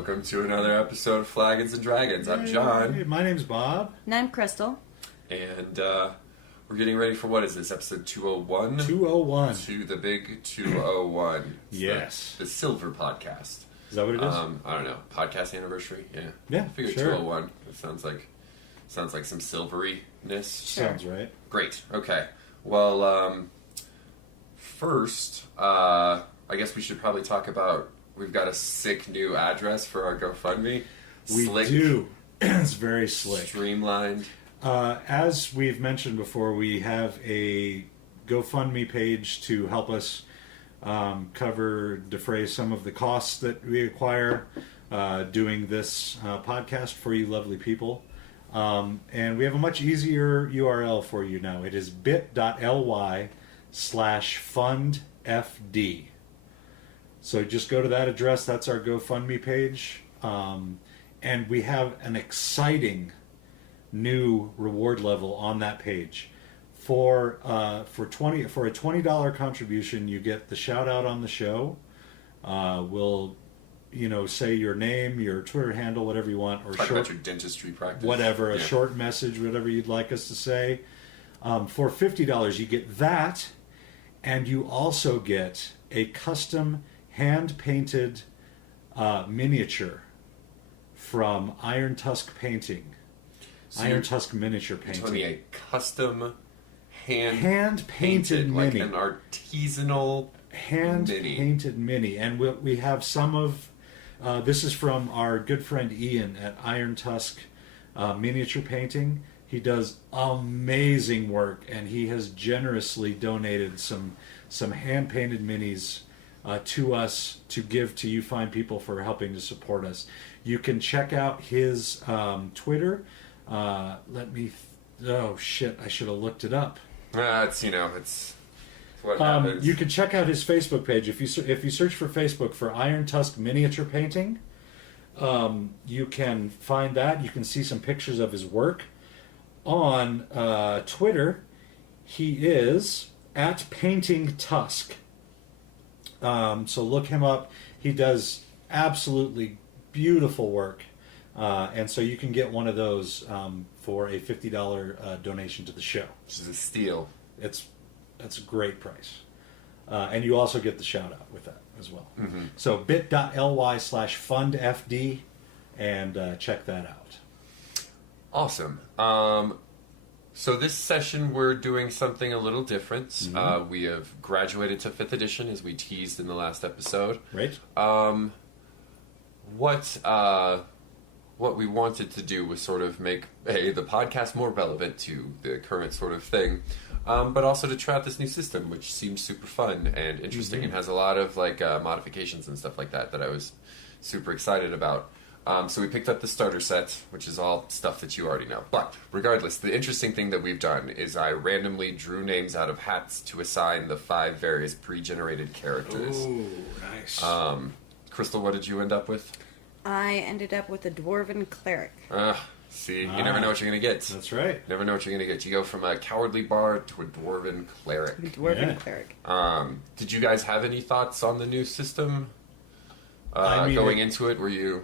Welcome to another episode of Flagons and Dragons. I'm John. Hey, my name's Bob. And I'm Crystal. And we're getting ready for, what is this, episode 201? 201. To the big 201. Yes. The Silver Podcast. Is that what it is? I don't know. Podcast anniversary? Yeah. Yeah, I figured sure. 201. It sounds like some silveriness. Sounds right. Great. Okay. Well, first, I guess we should probably talk about, we've got a sick new address for our GoFundMe. We do. It's very slick. Streamlined. As we've mentioned before, we have a GoFundMe page to help us defray some of the costs that we acquire doing this podcast for you lovely people. And we have a much easier URL for you now. It is bit.ly/fundfd. So just go to that address. That's our GoFundMe page. And we have an exciting new reward level on that page. For a $20 contribution, you get the shout out on the show. We'll say your name, your Twitter handle, whatever you want, or Talk short, about your dentistry practice. whatever, a short message, whatever you'd like us to say. For $50, you get that, and you also get a custom hand-painted miniature from Iron Tusk Painting. So Iron Tusk Miniature Painting. Telling me a custom hand-painted like mini. an artisanal Hand-painted mini. And we have some of... this is from our good friend Ian at Iron Tusk Miniature Painting. He does amazing work, and he has generously donated some hand-painted minis to us to give to you fine people for helping to support us. You can check out his Twitter. Oh shit! I should have looked it up. It's what happens. You can check out his Facebook page if you search for Facebook for Iron Tusk Miniature Painting. You can find that. You can see some pictures of his work on Twitter. He is at Painting Tusk. So look him up. He does absolutely beautiful work. And so you can get one of those for a $50 donation to the show. Which is a steal. That's a great price. And you also get the shout out with that as well. Mm-hmm. So bit.ly/fundfd and check that out. Awesome. So this session we're doing something a little different. Mm-hmm. We have graduated to 5th edition as we teased in the last episode. Right. What we wanted to do was sort of make the podcast more relevant to the current sort of thing, but also to try out this new system, which seems super fun and interesting, mm-hmm. and has a lot of modifications and stuff like that I was super excited about. So we picked up the starter set, which is all stuff that you already know. But regardless, the interesting thing that we've done is I randomly drew names out of hats to assign the 5 various pre-generated characters. Ooh, nice. Crystal, what did you end up with? I ended up with a dwarven cleric. You never know what you're going to get. That's right. Never know what you're going to get. You go from a cowardly bard to a dwarven cleric. Cleric. Did you guys have any thoughts on the new system going into it? Were you...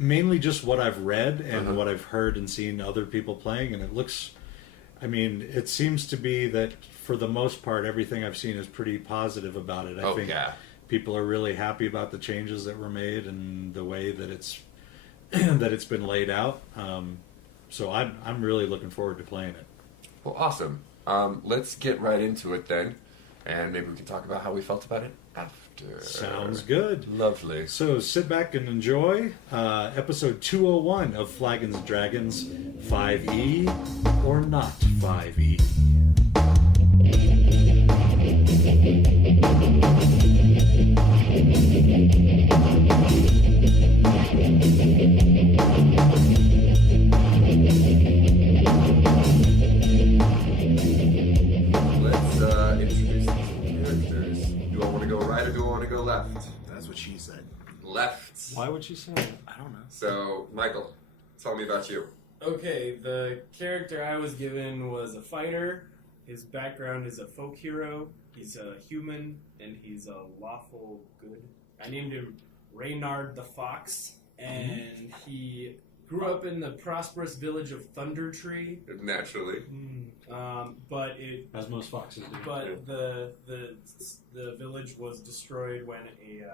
Mainly just what I've read and what I've heard and seen other people playing, and it looks... it seems to be that for the most part, everything I've seen is pretty positive about it. I think people are really happy about the changes that were made and the way that it's that it's been laid out. So I'm really looking forward to playing it. Well, awesome. Let's get right into it then, and maybe we can talk about how we felt about it after. Sounds good. Lovely. So sit back and enjoy episode 201 of Flagons and Dragons, 5e or not 5e. Let's introduce these characters. Do I want to go right or do I want to go left? That's what she said. Left. Why would she say that? I don't know. So, Michael, tell me about you. Okay, the character I was given was a fighter. His background is a folk hero. He's a human, and he's a lawful good. I named him Reynard the Fox, and he grew up in the prosperous village of Thunder Tree. Naturally. As most foxes do. But the village was destroyed when a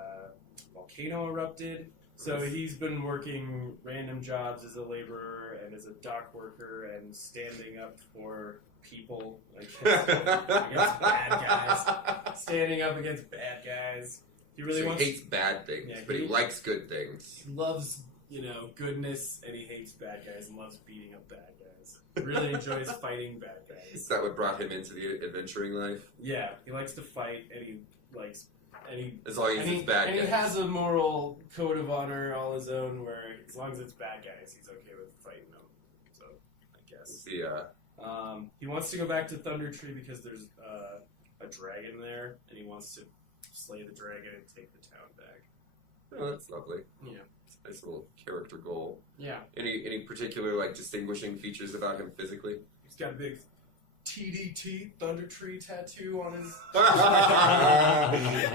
volcano erupted. So he's been working random jobs as a laborer and as a dock worker and standing up for people against bad guys. Standing up against bad guys. He really hates bad things, but he likes good things. He loves, goodness, and he hates bad guys and loves beating up bad guys. Really enjoys fighting bad guys. Is that what brought him into the adventuring life? Yeah, he likes to fight, and he likes... as long as it's bad guys. And he has a moral code of honor all his own where as long as it's bad guys, he's okay with fighting them. So, I guess. Yeah. He wants to go back to Thunder Tree because there's a dragon there, and he wants to slay the dragon and take the town back. Oh, that's lovely. Yeah. It's a nice little character goal. Yeah. Any particular, distinguishing features about him physically? He's got a big TDT, Thunder Tree tattoo on his...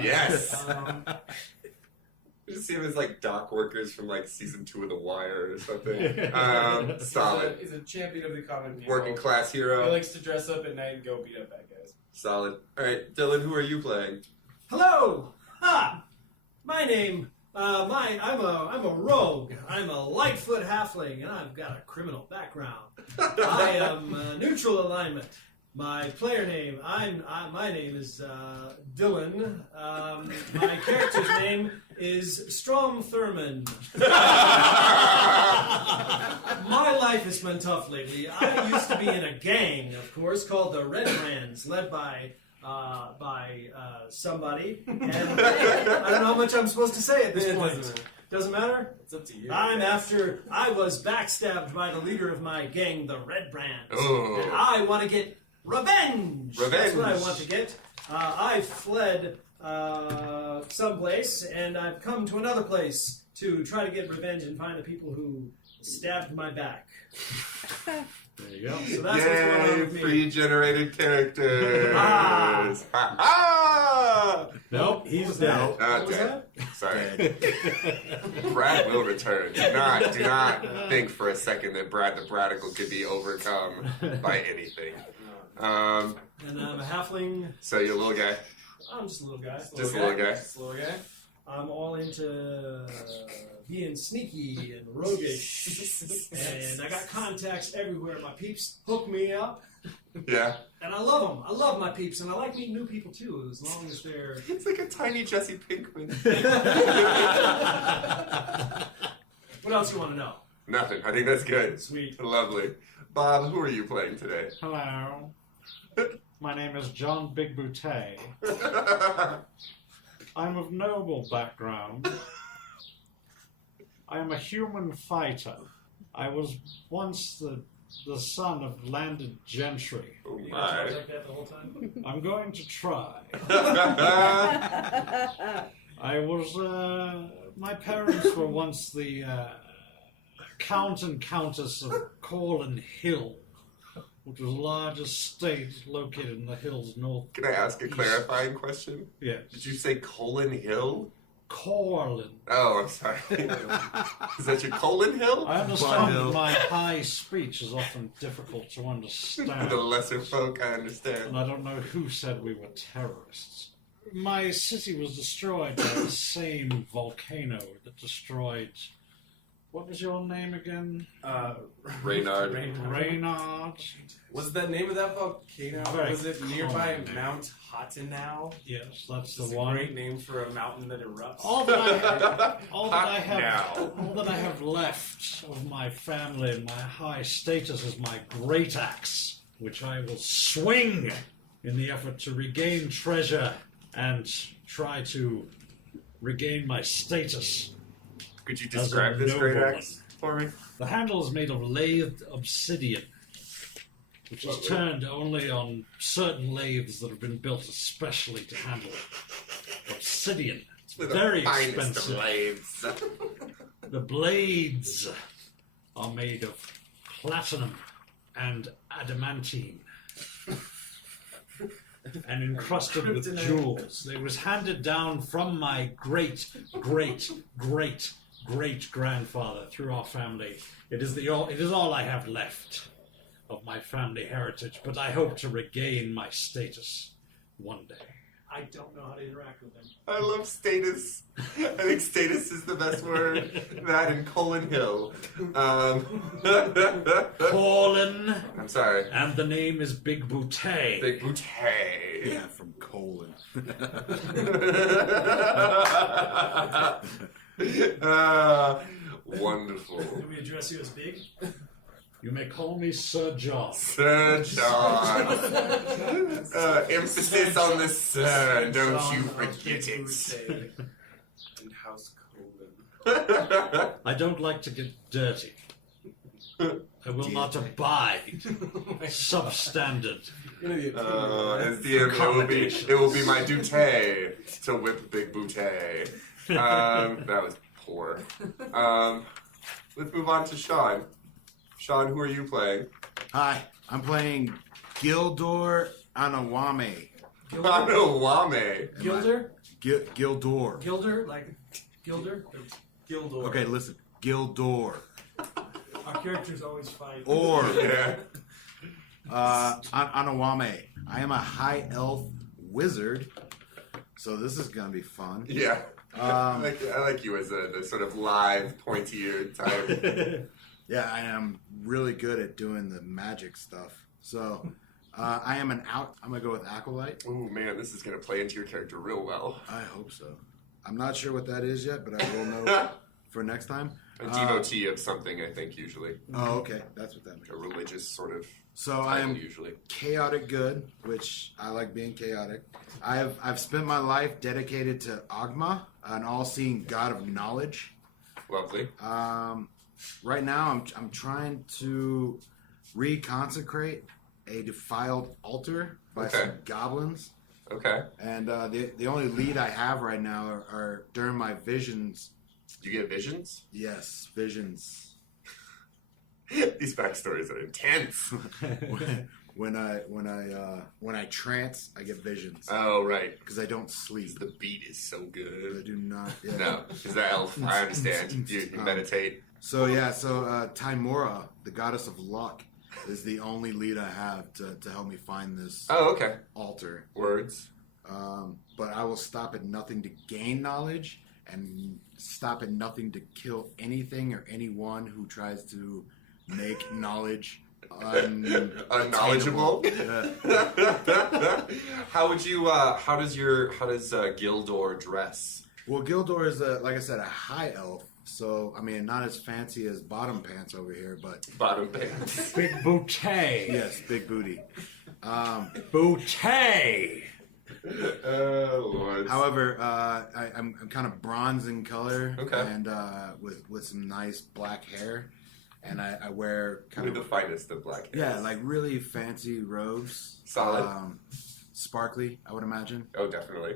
Yes! You just see him as, dock workers from, season 2 of The Wire or something. Solid. He's a champion of the common people. Working class hero. He likes to dress up at night and go beat up bad guys. Solid. Alright, Dylan, who are you playing? Hello! Ha! My name, I'm a rogue. I'm a Lightfoot halfling, and I've got a criminal background. I am neutral alignment. My player name, my name is Dylan. My character's name is Strom Thurman. My life has been tough lately. I used to be in a gang, of course, called the Red Brands, led by somebody. And I don't know how much I'm supposed to say at this point. Doesn't matter? It's up to you. I was backstabbed by the leader of my gang, the Red Brands. Oh. And I want to get revenge. That's what I want to get. I fled someplace, and I've come to another place to try to get revenge and find the people who stabbed my back. There you go. So that's what's going on with me. Pre-generated characters. Nope, he's dead. What was that? Sorry. Brad will return. Do not think for a second that Brad the Bradical could be overcome by anything. And I'm a halfling. So you're a little guy. I'm just a little guy. Just a little guy. Slow guy. I'm all into being sneaky and roguish. And I got contacts everywhere. My peeps hook me up. Yeah. And I love them. I love my peeps. And I like meeting new people, too, as long as they're... It's like a tiny Jesse Pinkman. What else you want to know? Nothing. I think that's good. Sweet. Lovely. Bob, who are you playing today? Hello. My name is John Big Boutte. I'm of noble background. I am a human fighter. I was once the son of landed gentry. Oh You gonna talk my. like that the whole time? I'm going to try. I was, my parents were once the Count and Countess of Corlin Hill, which was the largest estate located in the hills north. Can I ask a clarifying question? Yes. Did you say Colin Hill? Corlin. Oh, I'm sorry. Is that your Colin Hill? I understand that my high speech is often difficult to For understand. the lesser folk, I understand. And I don't know who said we were terrorists. My city was destroyed by the same volcano that destroyed... What was your name again? Reynard. Reynard. Was the name of that volcano? Very Was it nearby common name. Mount Hottenau? Yes, that's It's the a one. great name for a mountain that erupts. All that I Hot have left of my family and my high status is my great axe, which I will swing in the effort to regain treasure and try to regain my status. Could you As a describe this great nobleman. axe for me? The handle is made of lathed obsidian, which is turned only on certain lathes that have been built especially to handle it. Obsidian. It's With very the finest expensive. of blades. The blades are made of platinum and adamantine. and encrusted with Kryptonite. jewels. It was handed down from my great-great-great-great-grandfather through our family. It is all I have left of my family heritage, but I hope to regain my status one day. I don't know how to interact with him. I love status. I think status is the best word. That and Colin Hill. Colin, I'm sorry. and the name is Big Boutte. Big Boutte. Yeah, from colon. Wonderful. Do we address you as big? You may call me Sir John. Sir John. Emphasis on the sir, don't you forget it. And House Colon. I don't like to get dirty. I will not abide substandard. As DM, it will be my duty to whip Big Boutte. That was poor. Let's move on to Sean. Sean, who are you playing? Hi, I'm playing Gildor Anawame. Anawame. Gilder? Gildor. Gilder? Like Gilder? Gildor. Okay, listen. Gildor. Our characters always fight. Or Yeah. Anawame. I am a high elf wizard, so this is gonna be fun. Yeah. I like you as the sort of live, pointy-eared type. Yeah, I am really good at doing the magic stuff. So I am I'm gonna go with Acolyte. Oh man, this is gonna play into your character real well. I hope so. I'm not sure what that is yet, but I will know for next time. A devotee of something, I think, usually. Oh, okay, that's what that means. A religious sort of So title, I am usually. chaotic good, which I like being chaotic. I've spent my life dedicated to Agma, an all-seeing god of knowledge. Lovely. Right now, I'm trying to reconsecrate a defiled altar by some goblins, Okay. and the only lead I have right now are during my visions. Do you get visions? Yes, visions. These backstories are intense. when I trance, I get visions Oh, right. because I don't sleep. The beat is so I good. do not. Yeah. No, is that elf? I understand. You meditate. So Timora, the goddess of luck, is the only lead I have to help me find this Oh, okay. altar. Words. But I will stop at nothing to gain knowledge and stop at nothing to kill anything or anyone who tries to make knowledge Unknowledgeable. Yeah. How would you? How does Gildor dress? Well, Gildor is like I said, a high elf. So I mean, not as fancy as Bottom Pants over here, but Bottom pants. Big Boutte. yes, big booty. Boutte. Oh Lord. However, I'm kind of bronze in color, Okay. and with some nice black hair, and I wear kind With of the finest of black hair. yeah, like really fancy robes. Solid. Sparkly, I would imagine. Oh, definitely.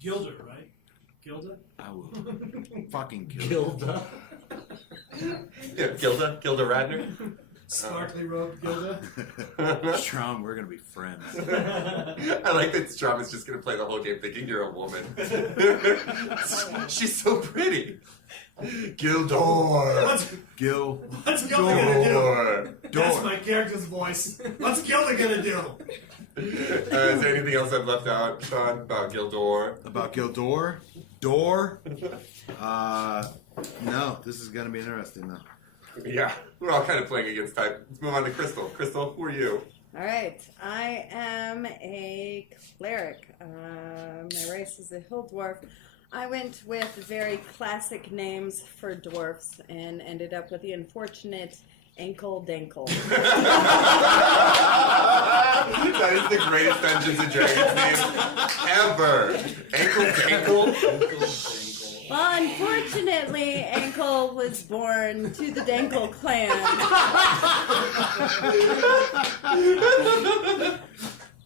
Gilder, right? Gilda? I will fucking kill you. Gilda. Yeah, Gilda Radner. Sparkly robe, Gilda? Strom, we're gonna be friends. I like that Strom is just going to play the whole game thinking you're a woman. She's so pretty. Gildor. What's Gil. Gilda gonna Door. do? That's my character's voice. What's Gilda gonna do? Is there anything else I've left out, Sean, about Gildor? About Gildor? Door? No, this is gonna be interesting though. Yeah, we're all kind of playing against type. Let's move on to Crystal. Crystal, who are you? All right, I am a cleric. My race is a hill dwarf. I went with very classic names for dwarfs and ended up with the unfortunate Ankle Dankle. That is the greatest Dungeons and Dragons name ever. Ankle Dankle. Well, unfortunately, Ankle was born to the Dankle clan.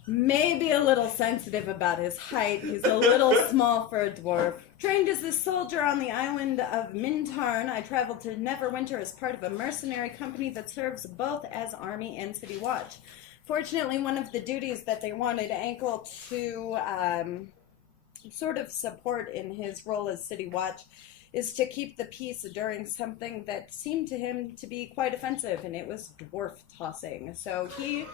Maybe a little sensitive about his height. He's a little small for a dwarf. Trained as a soldier on the island of Mintarn, I traveled to Neverwinter as part of a mercenary company that serves both as army and city watch. Fortunately, one of the duties that they wanted Ankle to sort of support in his role as City Watch is to keep the peace during something that seemed to him to be quite offensive, and it was dwarf tossing. So he...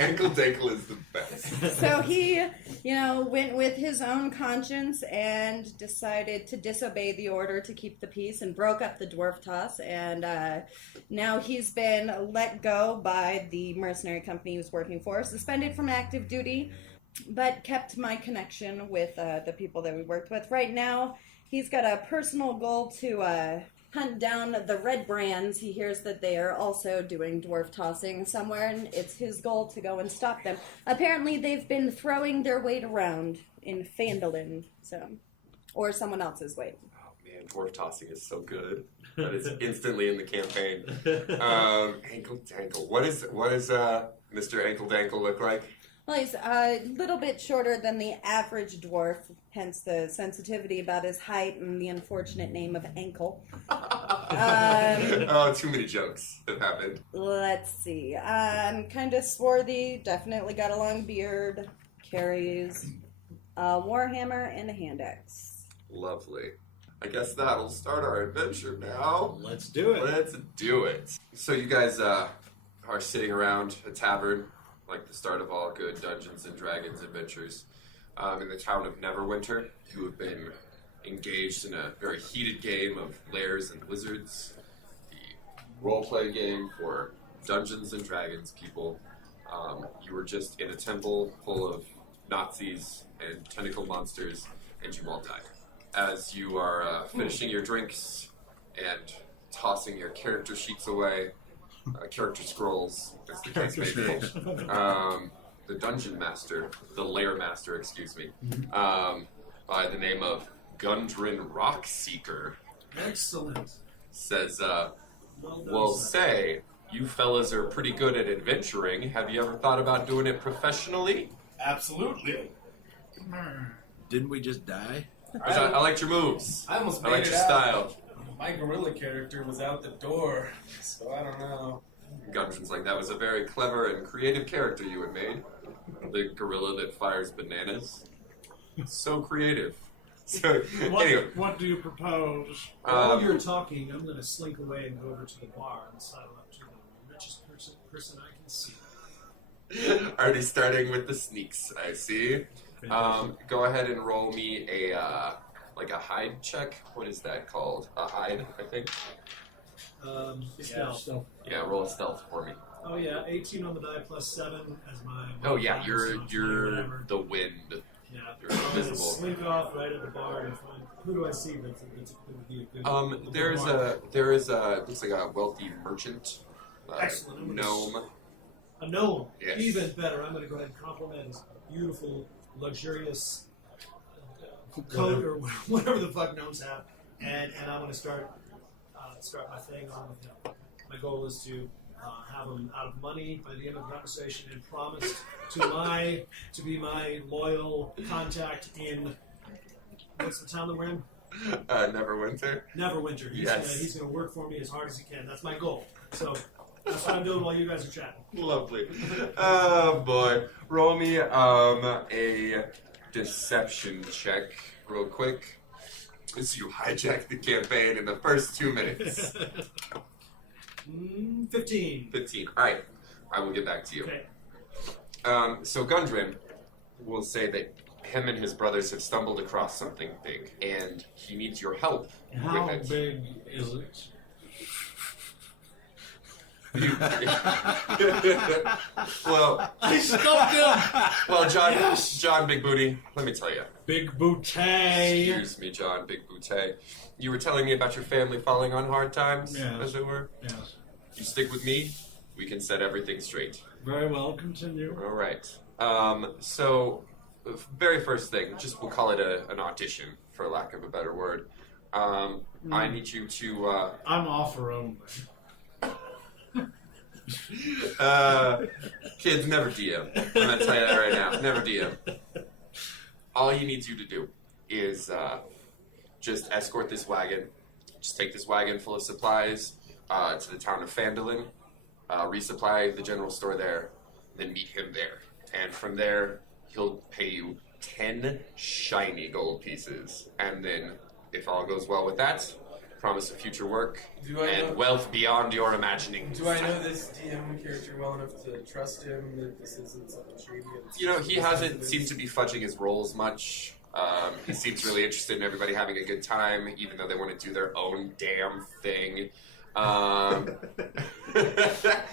Ankle Dankle is the best. So he, went with his own conscience and decided to disobey the order to keep the peace and broke up the dwarf toss. And now he's been let go by the mercenary company he was working for, suspended from active duty, but kept my connection with the people that we worked with. Right now, he's got a personal goal to hunt down the Red Brands. He hears that they are also doing dwarf tossing somewhere, and it's his goal to go and stop them. Apparently, they've been throwing their weight around in Phandalin, or someone else's weight. Oh man, dwarf tossing is so good. That is instantly in the campaign. Ankle Dankle. What is Mr. Ankle Dankle look like? Well, he's a little bit shorter than the average dwarf, hence the sensitivity about his height and the unfortunate name of Ankle. Oh, too many jokes have happened. Let's see. Kind of swarthy, definitely got a long beard, carries a warhammer and a hand axe. Lovely. I guess that'll start our adventure now. Let's do it. Let's do it. So you guys are sitting around a tavern, like the start of all good Dungeons and Dragons adventures. In the town of Neverwinter, you have been engaged in a very heated game of Lairs and Wizards, the role-play game for Dungeons and Dragons people. You were just in a temple full of Nazis and tentacle monsters, and you all died. As you are finishing your drinks and tossing your character sheets away, character scrolls, as the case may be. The dungeon master, the lair master, excuse me, by the name of Gundren Rockseeker, Excellent. says, Well done, well, sir. say, you fellas are pretty good at adventuring. Have you ever thought about doing it professionally? Absolutely. Didn't we just die? I liked your moves. I almost I made liked it your out. style. My gorilla character was out the door, so I don't know. Gundren's like, that was a very clever and creative character you had made. The gorilla that fires bananas. So creative. So, anyway. What do you propose? While you're talking, I'm going to slink away and go over to the bar and sidle up to the richest person I can see. Already starting with the sneaks, I see. Go ahead and roll me a hide check. What is that called? A hide, I think. Stealth. Yeah, roll a stealth for me. Oh yeah, 18 on the die plus 7 as my. Oh yeah, modifier, so you're whatever. the wind. Yeah, you're I'm gonna invisible. slink off right at the bar and find who do I see that would be a good. There is a looks like a wealthy merchant. Excellent. I'm gonna Gnome. A gnome. Yes. Even better. I'm going to go ahead and compliment his beautiful, luxurious coat or whatever the fuck gnomes have, and I'm going to start my thing on with him. My goal is to have him out of money by the end of the conversation and promise to be my loyal contact in what's the town that we're in? Neverwinter. Neverwinter. Yes. He's going to work for me as hard as he can. That's my goal. So that's what I'm doing while you guys are chatting. Lovely. Oh boy. Roll me a deception check real quick. As you hijack the campaign in the first 2 minutes. 15. 15. Alright. I will get back to you. Okay. So Gundren will say that him and his brothers have stumbled across something big, and he needs your help How with it. big is it? Well, I stumped him! well, John Big Booty, let me tell you. Big bouquet. Excuse me, John Big Booty. You were telling me about your family falling on hard times, Yes. as it were. Yes. You stick with me, we can set everything straight. Very well, continue. All right. So, very first thing, just we'll call it an audition, for lack of a better word. I need you to. I'm offer only. Kids, never DM. I'm gonna tell you that right now. Never DM. All he needs you to do is just escort this wagon. Just take this wagon full of supplies to the town of Phandalin. resupply the general store there, then meet him there. And from there, he'll pay you 10 shiny gold pieces. And then, if all goes well with that, promise of future work and wealth beyond your imagining. Do I know this DM character well enough to trust him that this isn't something shady? You know, he hasn't seemed to be fudging his roles much. He seems really interested in everybody having a good time, even though they want to do their own damn thing.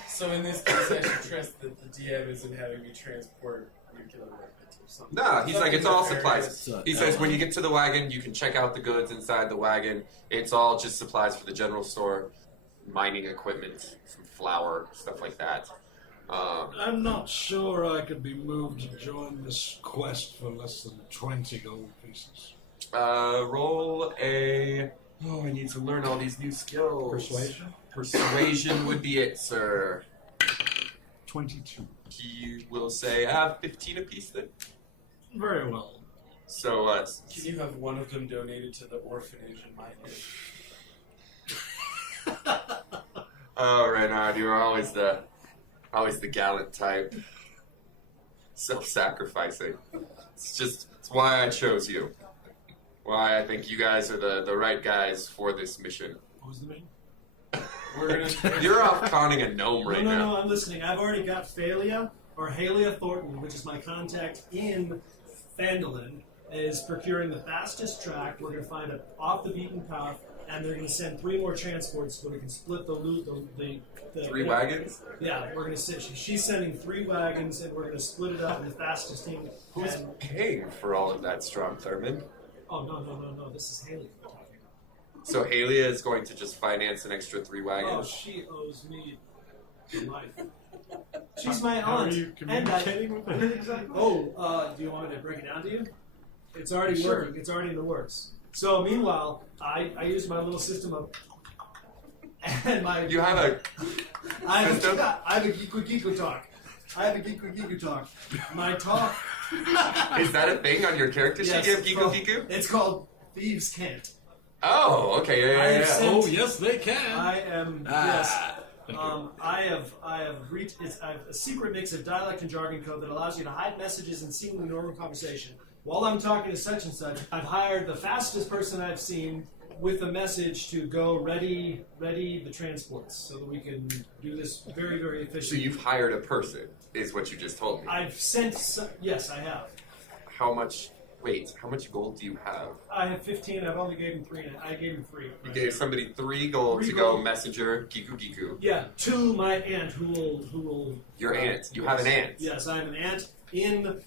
So in this case, I should trust that the DM isn't having me transport nuclear weapons or something. No, he's like, it's all nefarious. supplies. He says, when you get to the wagon, you can check out the goods inside the wagon. It's all just supplies for the general store, mining equipment, some flour, stuff like that. I'm not sure I could be moved to join this quest for less than 20 gold pieces. Roll a... Oh, I need to learn all these new skills. Persuasion? Persuasion would be it, sir. 22. He will say, I have 15 apiece then. Very well. So, Can you have one of them donated to the orphanage in my name? oh, Reynard, you're always the gallant type. Self-sacrificing. It's why I chose you. Why I think you guys are the right guys for this mission. What was the name? We're gonna. You're off conning a gnome right now. No, I'm listening. I've already got Phalia, or Halia Thornton, which is my contact in Phandalin, is procuring the fastest track. We're going to find it off the beaten path, and they're going to send 3 more transports so we can split the loot. The 3 wagons? Yeah, we're going to send. She's sending 3 wagons, and we're going to split it up in the fastest team. Who's And, paying for all of that, Strom Thurman? oh no! This is Haley we're talking about. So Halia is going to just finance an extra 3 Oh, wagons? she owes me life. She's my How are aunt. you and I, communicating with her? do you want me to break it down to you? It's already Sure. working. It's already in the works. So meanwhile, I use my little system of and my You have a... I have system? a geeku talk. I have a geeku talk. My talk. Is that a thing on your character sheet? Yes, You have Giku Giku? It's called Thieves Can't. Oh, okay, I have yeah. sent- Oh, yes, they can. I am yes. I have reached. I have a secret mix of dialect and jargon code that allows you to hide messages in seemingly normal conversation. While I'm talking to such and such, I've hired the fastest person I've seen with the message to go ready the transports so that we can do this very, very So efficiently. you've hired a person, is what you just told me. I've sent. Yes, I have. How much gold do you have? I have 15. I've only gave him 3. And I gave him 3. You right? gave somebody 3 gold 3 to go gold. messenger Giku Giku. Yeah, to my aunt who will. Your aunt. You have an aunt. Yes, I have an aunt in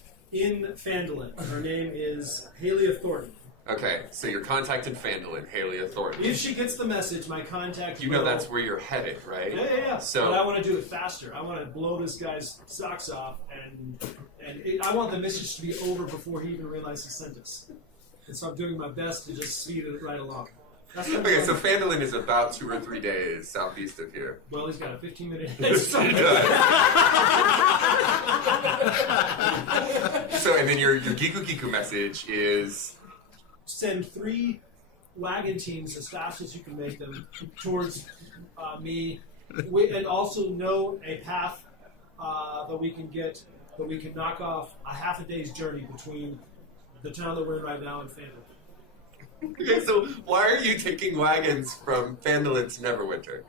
Phandalin. Her name is Halia Thornton. Okay, so you're contacting Phandalin, Halia Thornton. If she gets the message, my contact. You know will- that's where you're headed, right? Yeah. So- but I want to do it faster. I want to blow this guy's socks off, and I want the message to be over before he even realizes he sent us. And so I'm doing my best to just speed it right along. That's what I'm Okay, doing. so Phandalin is about 2 or 3 days southeast of here. Well, he's got a 15-minute head start. So, and then your Giku Giku message is... Send 3 wagon teams as fast as you can make them towards me, and also know a path that we can knock off a half a day's journey between the town that we're in right now and Phandalin. Okay, so why are you taking wagons from Phandalin to Neverwinter?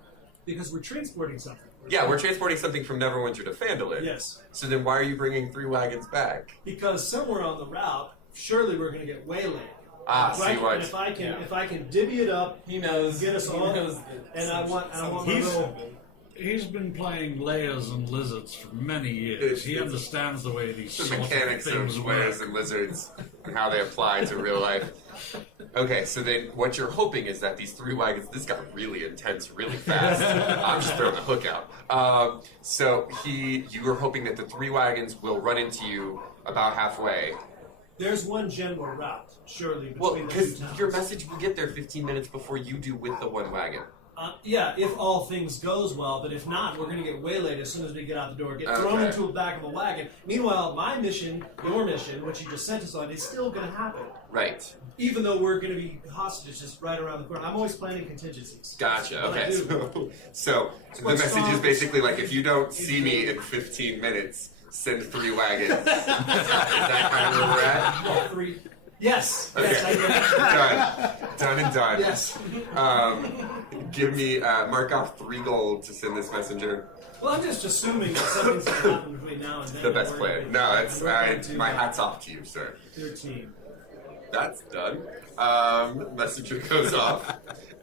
Because we're transporting something. Yeah, we're transporting something from Neverwinter to Phandalin. Yes. So then why are you bringing 3 wagons back? Because somewhere on the route, surely we're going to get waylaid. Ah, Right? see what? And if I can divvy it up, He knows. Get us he all- knows that and I want my He's- little. He's been playing layers and lizards for many years. He understands the way these The sort of mechanics things of work. wares and lizards and how they apply to real life. Okay, so then what you're hoping is that these 3 wagons, this got really intense really fast. I'm just throwing the hook out. So you were hoping that the 3 wagons will run into you about halfway. There's one general route, surely, between Well, the 2 because towns. your message will get there 15 minutes before you do with the 1 wagon. Yeah, if all things goes well, but if not, we're going to get waylaid as soon as we get out the door, get thrown into the back of a wagon. Meanwhile, my mission, your mission, what you just sent us on, is still going to happen. Right. Even though we're going to be hostages just right around the corner. I'm always planning contingencies. Gotcha. What I Okay. do. So the What's message is wrong? basically like, if you don't see me in 15 minutes, send 3 wagons. Is that kind of where we're at? Well, 3. Yes. Okay. Yes, I know. Done and done. Yes. Give me mark off 3 gold to send this messenger. Well, I'm just assuming that something's going to happen between now and then. The best plan. No, it's my hat's off to you, sir. 13. That's done. Messenger goes off.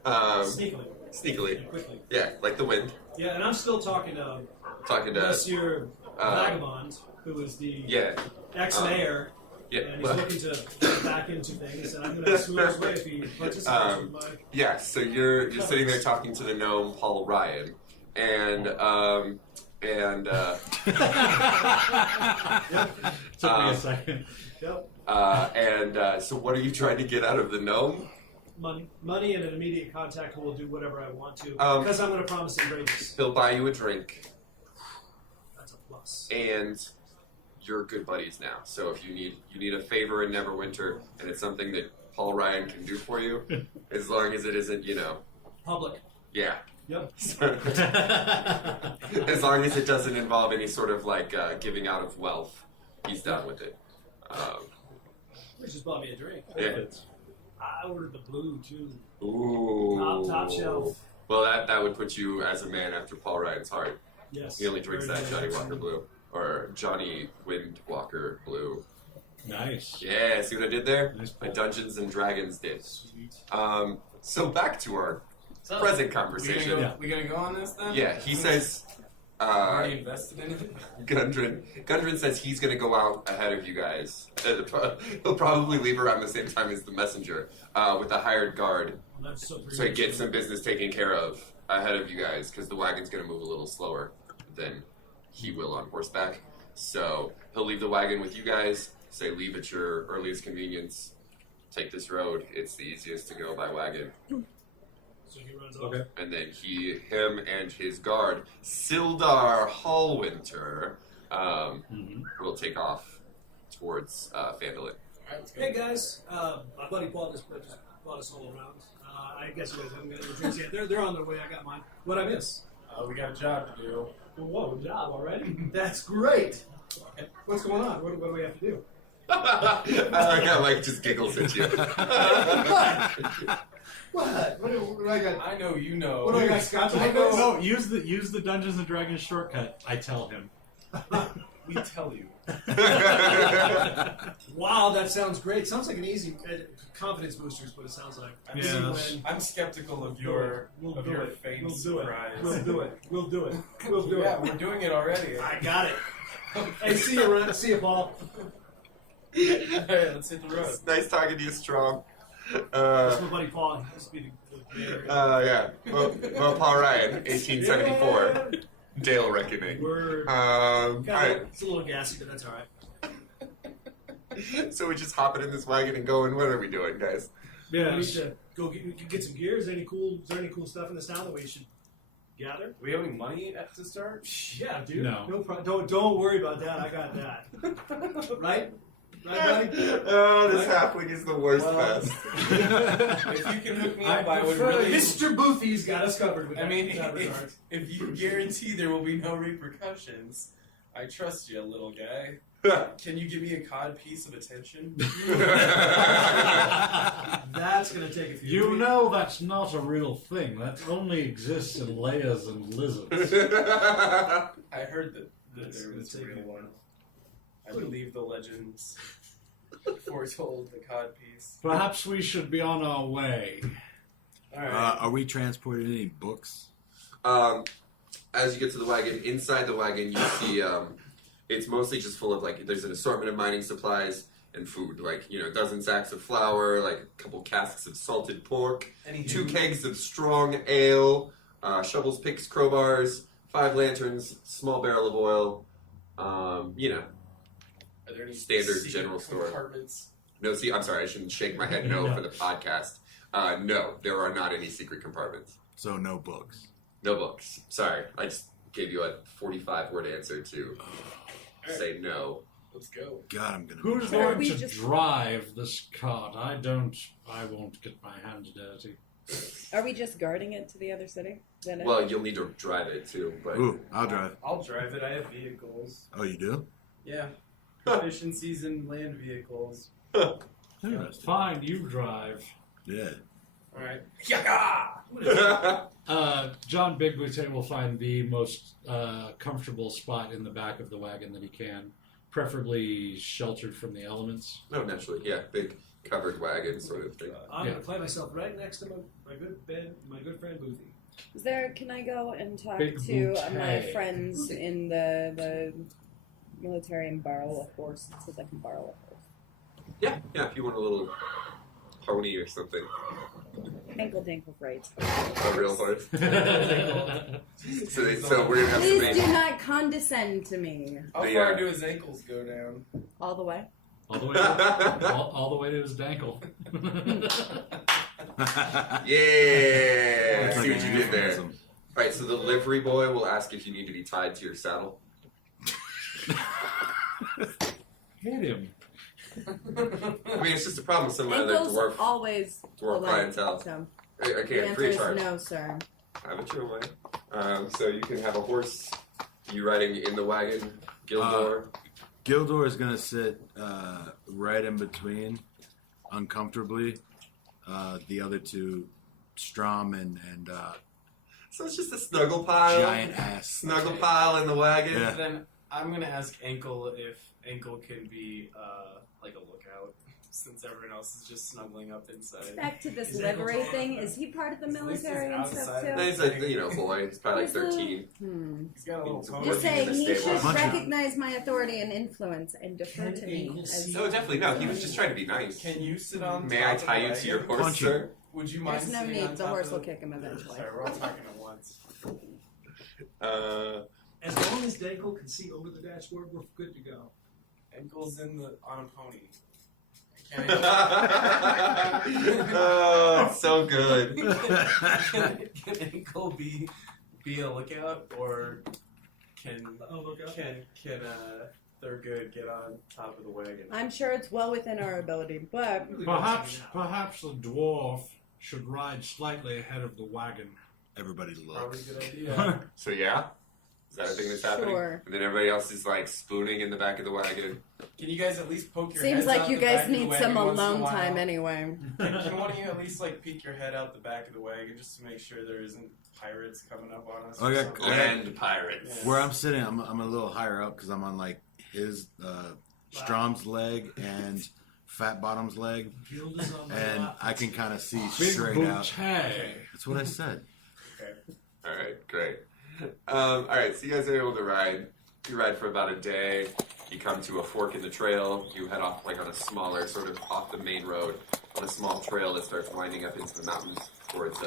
Sneakily. Sneakily. And quickly. Yeah, like the wind. Yeah, and I'm still talking to Monsieur Vagabond, who is the Yeah. ex-mayor. Yeah. And he's well, looking to get back into things, and I'm going to smooth his way if he participates with my... Yeah, so you're sitting there talking to the gnome Paul Ryan, and Took me a second. Yep. so what are you trying to get out of the gnome? Money and an immediate contact who will do whatever I want to, Um, because I'm going to promise him greatness. He'll buy you a drink, That's a plus. and you're good buddies now. So if you need a favor in Neverwinter, and it's something that Paul Ryan can do for you, as long as it isn't, Public. yeah. Yep. As long as it doesn't involve any sort of like giving out of wealth, he's down with it. He just bought me a drink. Yeah. I ordered the blue, too. Ooh. Top shelf. Well, that would put you as a man after Paul Ryan's heart. Yes. He only drinks Very that Johnny nice. Walker Blue. Or Johnny Windwalker Blue. Nice. Yeah, see what I did there? Nice My pull. Dungeons and Dragons did. Sweet. So back to our present conversation. We gonna go on this then? Yeah, he says, Already invested in it? Gundren says he's going to go out ahead of you guys. He'll probably leave around the same time as the messenger with a hired guard, Well, that's so so he gets some business taken care of ahead of you guys, because the wagon's going to move a little slower than he will on horseback. So he'll leave the wagon with you guys, say leave at your earliest convenience, take this road, it's the easiest to go by wagon. So he runs off. Okay. And then him and his guard, Sildar Hallwinter, will take off towards Phandalin. Hey guys, my buddy Paul just brought us all around. I guess you guys haven't got any drinks yet. They're on their way. I got mine. What'd I miss? We got a job to do. Whoa, job already? That's great. What's going on? What do we have to do? I like how Mike just giggles at you. What? What do I got? I know you know. What do I got? Scotch? I know. No, use the Dungeons and Dragons shortcut. I tell him. We tell you. Wow, that sounds great. Sounds like an easy confidence booster is what it sounds like. I'm, Yeah. I'm skeptical of your We'll do it. faint We'll do it. surprise. We'll do it. We'll do it. We'll do Yeah, it. we're doing it already. I got it. Hey, see you, Ron. See you, Paul. Alright, let's hit the road. It's nice talking to you, Strong. That's my buddy Paul. He used to be the mayor. Yeah. Well, Paul Ryan, 1874. Yeah. Dale Reckoning. We're Alright. it's a little gassy, but that's all right. So we're just hopping in this wagon and going, what are we doing, guys? We Yeah. need to go get some gear. Is there any cool stuff in this town that we should gather? Do we have any money to start? Yeah, dude. No. Don't worry about that. I got that. Right? Right, buddy? Oh, this halfling is the worst Well, best. If you can hook me up, I would really. Mr. Boothy's got us covered with I mean, that regard. if you guarantee there will be no repercussions, I trust you, little guy. Can you give me a cod piece of attention? That's gonna take a few. You know that's not a real thing. That only exists in layers and lizards. I heard that there was a Take real it. one. I believe the legends foretold the cod piece. Perhaps we should be on our way. Alright. Are we transporting any books? As you get to the wagon, inside the wagon, you see it's mostly just full of like there's an assortment of mining supplies and food, like a dozen sacks of flour, like a couple casks of salted pork, Any 2 kegs of strong ale, shovels, picks, crowbars, 5 lanterns, small barrel of oil. Are there any standard secret general store. compartments? No, see, I'm sorry, I shouldn't shake my head no for the podcast. No, there are not any secret compartments. So no books. No books. Sorry, I just gave you a 45-word answer to say no. Let's go. God, I'm gonna. Who's So are going we to just- drive this cart? I won't get my hands dirty. Are we just guarding it to the other city? Is that it? Well, you'll need to drive it too, but Ooh, I'll drive. I'll drive it. I have vehicles. Oh, you do? Yeah. Proficiencies in land vehicles. Interesting. Fine, you drive. Yeah. Alright. Yaka! John Bigbute will find the most comfortable spot in the back of the wagon that he can, preferably sheltered from the elements. no, naturally, yeah, big covered wagon sort of thing. I'm Yeah. going to play myself right next to my good friend Boothie. Is there? Can I go and talk Big to my bouquet. friends in the military and borrow a horse? It says I can borrow a horse. Yeah, if you want a little pony or something, Ankle dinkle right. a real horse. So we're gonna have Please somebody. do not condescend to me. How The, far do his ankles go down? All the way. all the way, all the way to his dankle. Yeah, I see what you did there. Awesome. All right, so the livery boy will ask if you need to be tied to your saddle. Hit him. I mean, it's just a problem with some of the Ankles dwarf always dwarf polite, clientele. So Okay, the answer free is charge. no, sir. Have it your way. So you can have a horse. You riding in the wagon, Gildor. Gildor is gonna sit right in between, uncomfortably. The other two, Strom and So it's just a snuggle pile. giant ass. Snuggle pile in the wagon. Yeah. Then I'm gonna ask Ankle if Ankle can be like a lookout, since everyone else is just snuggling up inside. Back to this Is livery Ankle thing. tall? Is he part of the At least he's military and stuff outside. too? He's a boy. He's probably like He's a- 13. He's got a little He's pony. You're working in saying the he stable. should Munchkin. recognize my authority and influence and defer to me. As No, definitely no. He was just trying to be nice. Can you sit on? May top I of the tie you to your wagon? horse, Punch him. sir? Would you mind There's no sitting need. on The top horse of will kick him eventually. Sorry, we're all talking at once. As long as Dangle can see over the dashboard, we're good to go. Ankle's on a pony. Oh, so good. Can Ankle be a lookout, or can Oh, look out. Thurgood get on top of the wagon? I'm sure it's well within our ability, but Perhaps the dwarf should ride slightly ahead of the wagon. Everybody Probably looks. a good idea. So yeah, is that a thing that's happening? Sure. And then everybody else is like spooning in the back of the wagon. Can you guys at least poke your seems heads like out you the back guys of the need wagon some once in a alone while? time anyway. Can one of you at least like peek your head out the back of the wagon just to make sure there isn't pirates coming up on us? or Okay, something? And pirates. Yeah. Where I'm sitting, I'm a little higher up because I'm on like his Strom's leg and Fat Bottom's leg, Guild is on my and lap. I can kind of see Big straight out. bouquet. That's what I said. All right, great. All right, so you guys are able to ride. You ride for about a day. You come to a fork in the trail. You head off like on a smaller, sort of off the main road, on a small trail that starts winding up into the mountains towards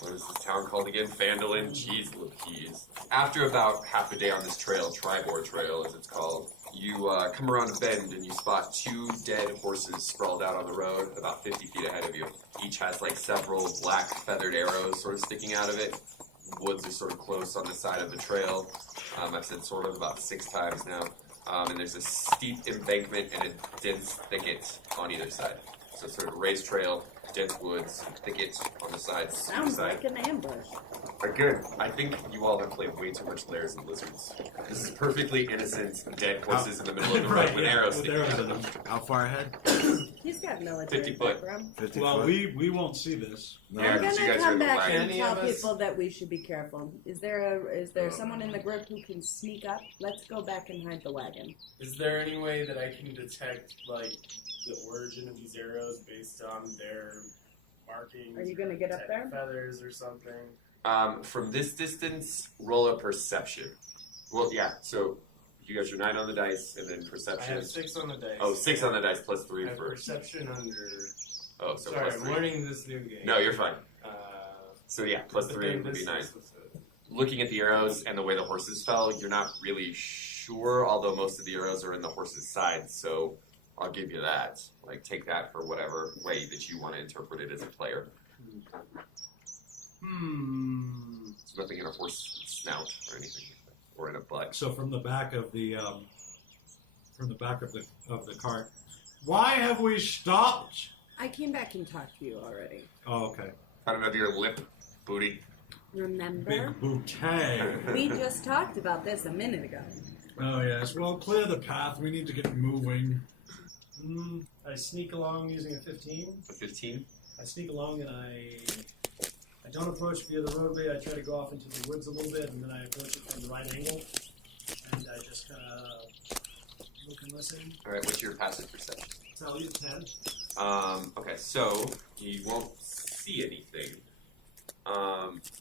what is this town called again? Vandalin. Jeez Louise. After about half a day on this trail, Tribor Trail as it's called, you come around a bend and you spot two dead horses sprawled out on the road about 50 feet ahead of you. Each has like several black feathered arrows sort of sticking out of it. Woods are sort of close on the side of the trail. I've said sort of about 6 times now. And there's a steep embankment and a dense thicket on either side. So sort of raised trail, dense woods, thicket on the sides. Sounds like an ambush. But good. I think you all have played way too much Lairs and Lizards. This is perfectly innocent, dead horses in the middle of the road with arrows sticking out of them. How far ahead? He's got military 50 foot. background. 50 Well, foot? we won't see this. No. Yeah, We're 'cause you gonna guys are in come the back wagon. and Any tell of us- people that we should be careful. Is there someone in the group who can sneak up? Let's go back and hide the wagon. Is there any way that I can detect like the origin of these arrows based on their markings? Are you gonna get up type there? of feathers or something? From this distance, roll a perception. Well, yeah, so you guys are 9 on the dice, and then I perception have is... 6 on the dice. Oh, 6 on the dice plus I 3 have for... perception under. Oh, so Sorry, plus I'm 3. learning this new game. No, you're fine. Uh, So yeah, plus but 3 then would be this 9. is- Looking at the arrows and the way the horses fell, you're not really sure, although most of the arrows are in the horse's sides, so I'll give you that. Like, take that for whatever way that you want to interpret it as a player. There's nothing in a horse snout or anything, or in a butt. So from the back of the from the back of the cart. Why have we stopped? I came back and talked to you already. Oh, okay. Out of your lip, booty. Remember? Big bouquet. We just talked about this a minute ago. Oh yes. Well, clear the path. We need to get moving. I sneak along using a 15. A 15? I sneak along and I don't approach via the roadway. I try to go off into the woods a little bit, and then I approach it from the right angle. And I just kind of look and listen. All right, what's your passive perception? So I'll use 10. Okay, so you won't see anything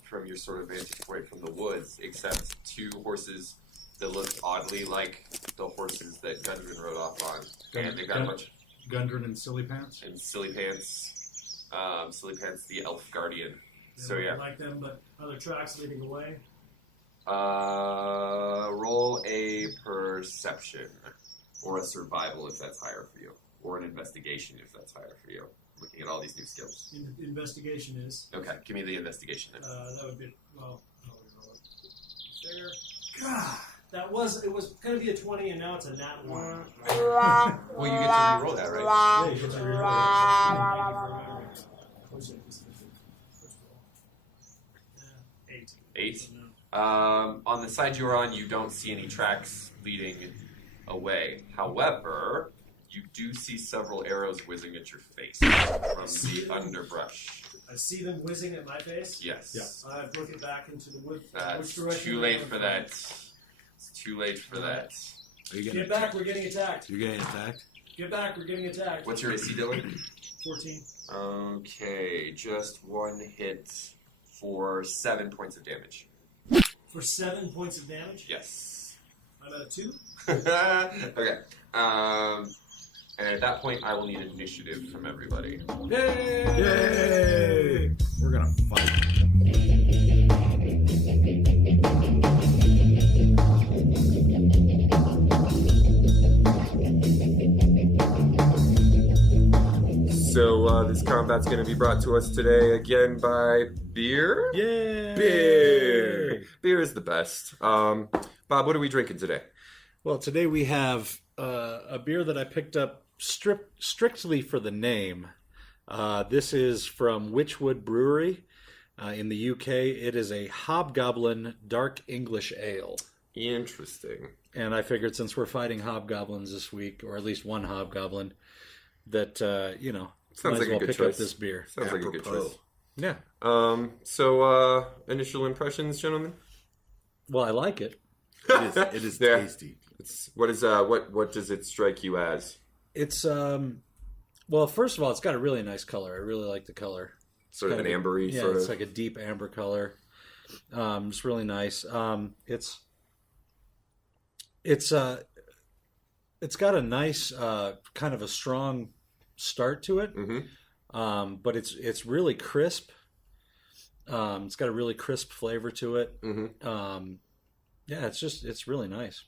from your sort of vantage point from the woods, except two horses that look oddly like the horses that Gundren rode off on. And they've got a bunch Gundren and Silly Pants. and Silly Pants, the elf guardian. They So look yeah, like them, but other tracks leading away. roll a perception or a survival if that's higher for you, or an investigation if that's higher for you. Looking at all these new skills. Investigation is. Okay, give me the investigation then. That would be. Well, I'll roll it. There. God, it was going to be a 20, and now it's a nat 1. Well, you get to re-roll that, right? Yeah, you get to reroll it. Thank you for remembering. 8. 8. On the side you're on, you don't see any tracks leading away. However, you do see several arrows whizzing at your face from the underbrush. I see them whizzing at my face. Yes. Yeah. I book it back into the wood. That's which direction too am I late going for from? that. It's too late for that. Are you Get back, we're getting attacked. You're getting attacked? Get back, we're getting attacked. What's your AC, Dylan? 14. Okay, just one hit for 7 points of damage. For 7 points of damage? Yes. I'm at a 2. Okay. And at that point, I will need initiative from everybody. Yay! We're gonna fight. So this combat's going to be brought to us today again by beer. Yay! Beer. Beer is the best. Bob, what are we drinking today? Well, today we have a beer that I picked up strictly for the name. This is from Witchwood Brewery in the UK. It is a Hobgoblin Dark English Ale. Interesting. And I figured since we're fighting hobgoblins this week, or at least one hobgoblin, that, Sounds might like as a well good pick choice. up this beer. Sounds like a good Apropos. choice. Yeah. So initial impressions, gentlemen. Well, I like it. It is Yeah. tasty. It's what does it strike you as? It's, well, first of all, it's got a really nice color. I really like the color. Sort of an ambery Yeah, sort it's of. like a deep amber color. It's really nice. It's got a nice kind of a strong start to it, Mm-hmm. but it's really crisp. It's got a really crisp flavor to it. Mm-hmm. Yeah, it's really nice.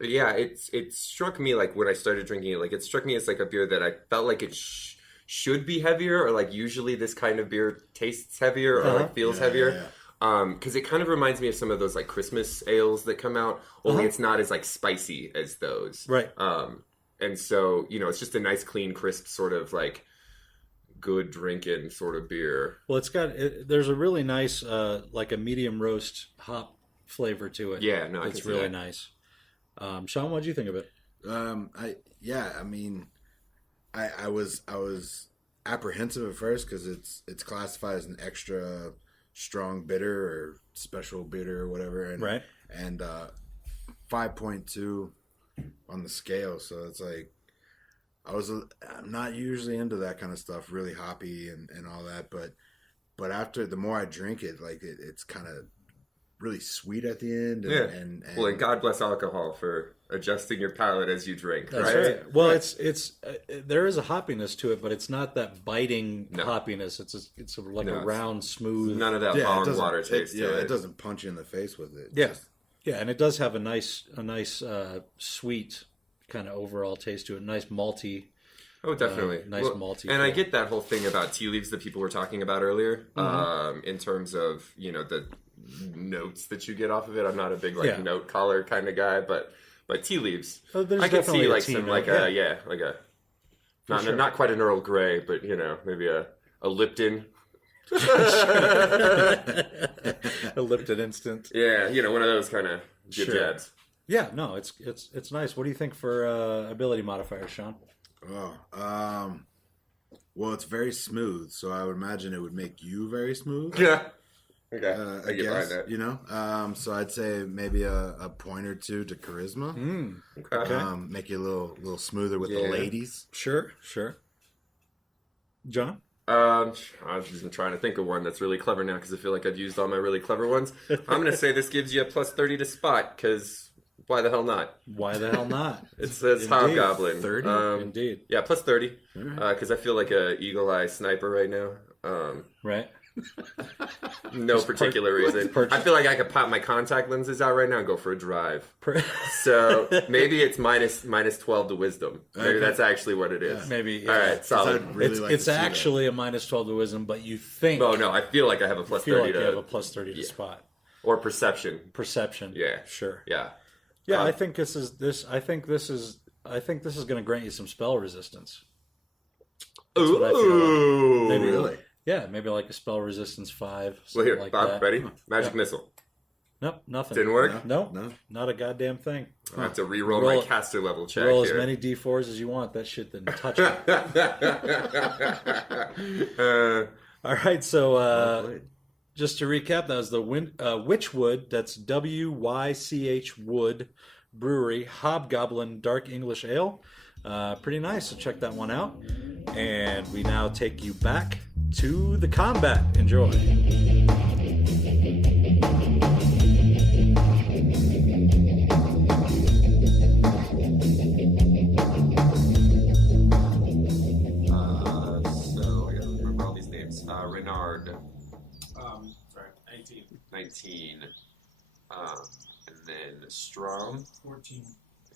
Yeah, it struck me like when I started drinking it, like it struck me as like a beer that I felt like it should be heavier, or like usually this kind of beer tastes heavier or like feels heavier. Yeah. Because it kind of reminds me of some of those like Christmas ales that come out, only it's not as like spicy as those. Right. And so, it's just a nice, clean, crisp sort of like good drinking sort of beer. Well, there's a really nice like a medium roast hop flavor to it. Yeah, no, I it's can see really that. nice. Sean, what do you think of it? I was apprehensive at first because it's classified as an extra strong bitter or special bitter or whatever, and Right. and 5.2 on the scale. So it's like I'm not usually into that kind of stuff, really hoppy and all that, but after the more I drink it, like it's kind of really sweet at the end. And Well, and God bless alcohol for adjusting your palate as you drink, That's right. Well, it's there is a hoppiness to it, but it's not that biting hoppiness. It's like a round, smooth. None of that it bong doesn't- water taste to it doesn't punch you in the face with it. Yeah, yeah, and it does have a nice sweet kind of overall taste to it. Nice malty. Oh, definitely. Nice malty And I feel. get that whole thing about tea leaves that people were talking about earlier, in terms of, the notes that you get off of it. I'm not a big, note collar kind of guy, but But tea leaves. Oh, there's I could definitely see a like tea some note, like a sure. not quite an Earl Grey, but maybe a Lipton. A Lipton instant. Yeah, one of those kind of jib Sure. jabs. Yeah, no, it's nice. What do you think for ability modifiers, Sean? Well, it's very smooth, so I would imagine it would make you very smooth. Yeah. Okay. I guess, so I'd say maybe a point or two to charisma. Okay. Make you a little smoother with the Yeah. ladies. Sure. John? I've just been trying to think of one that's really clever now because I feel like I've used all my really clever ones. I'm going to say this gives you a plus 30 to spot because why the hell not? Why the hell not? It says Hobgoblin. 30? Indeed. Yeah, plus 30 Alright. because I feel like a eagle eye sniper right now. Right. No particular reason. I feel like I could pop my contact lenses out right now and go for a drive. So maybe it's minus 12 to wisdom. Maybe Okay. that's actually what it is. Maybe. Yeah. All right, solid. I'd really like to It's see that. actually a minus 12 to wisdom, but you think. Oh no, I feel like I have a plus feel 30 like to you have a plus 30 to spot. or perception. Perception. Yeah. Sure. Yeah. Yeah, Um, I think this is going to grant you some spell resistance. That's what I feel Ooh. Maybe Really? Yeah, maybe like a spell resistance 5. Well, Something here, like Bob, that. ready? Magic Yeah. missile. Nope, nothing. Didn't work? Nope, No. not a goddamn thing. I have to re-roll Roll- my caster level check Roll here. as many d4s as you want. That shit didn't touch me. All right, so Well played. just to recap, that was the Witchwood. That's WYCH Wood Brewery Hobgoblin Dark English Ale. Pretty nice. So check that one out. And we now take you back to the combat. Enjoy. So I gotta remember all these names. Renard, Sorry, 19. 19. And then Strom, 14.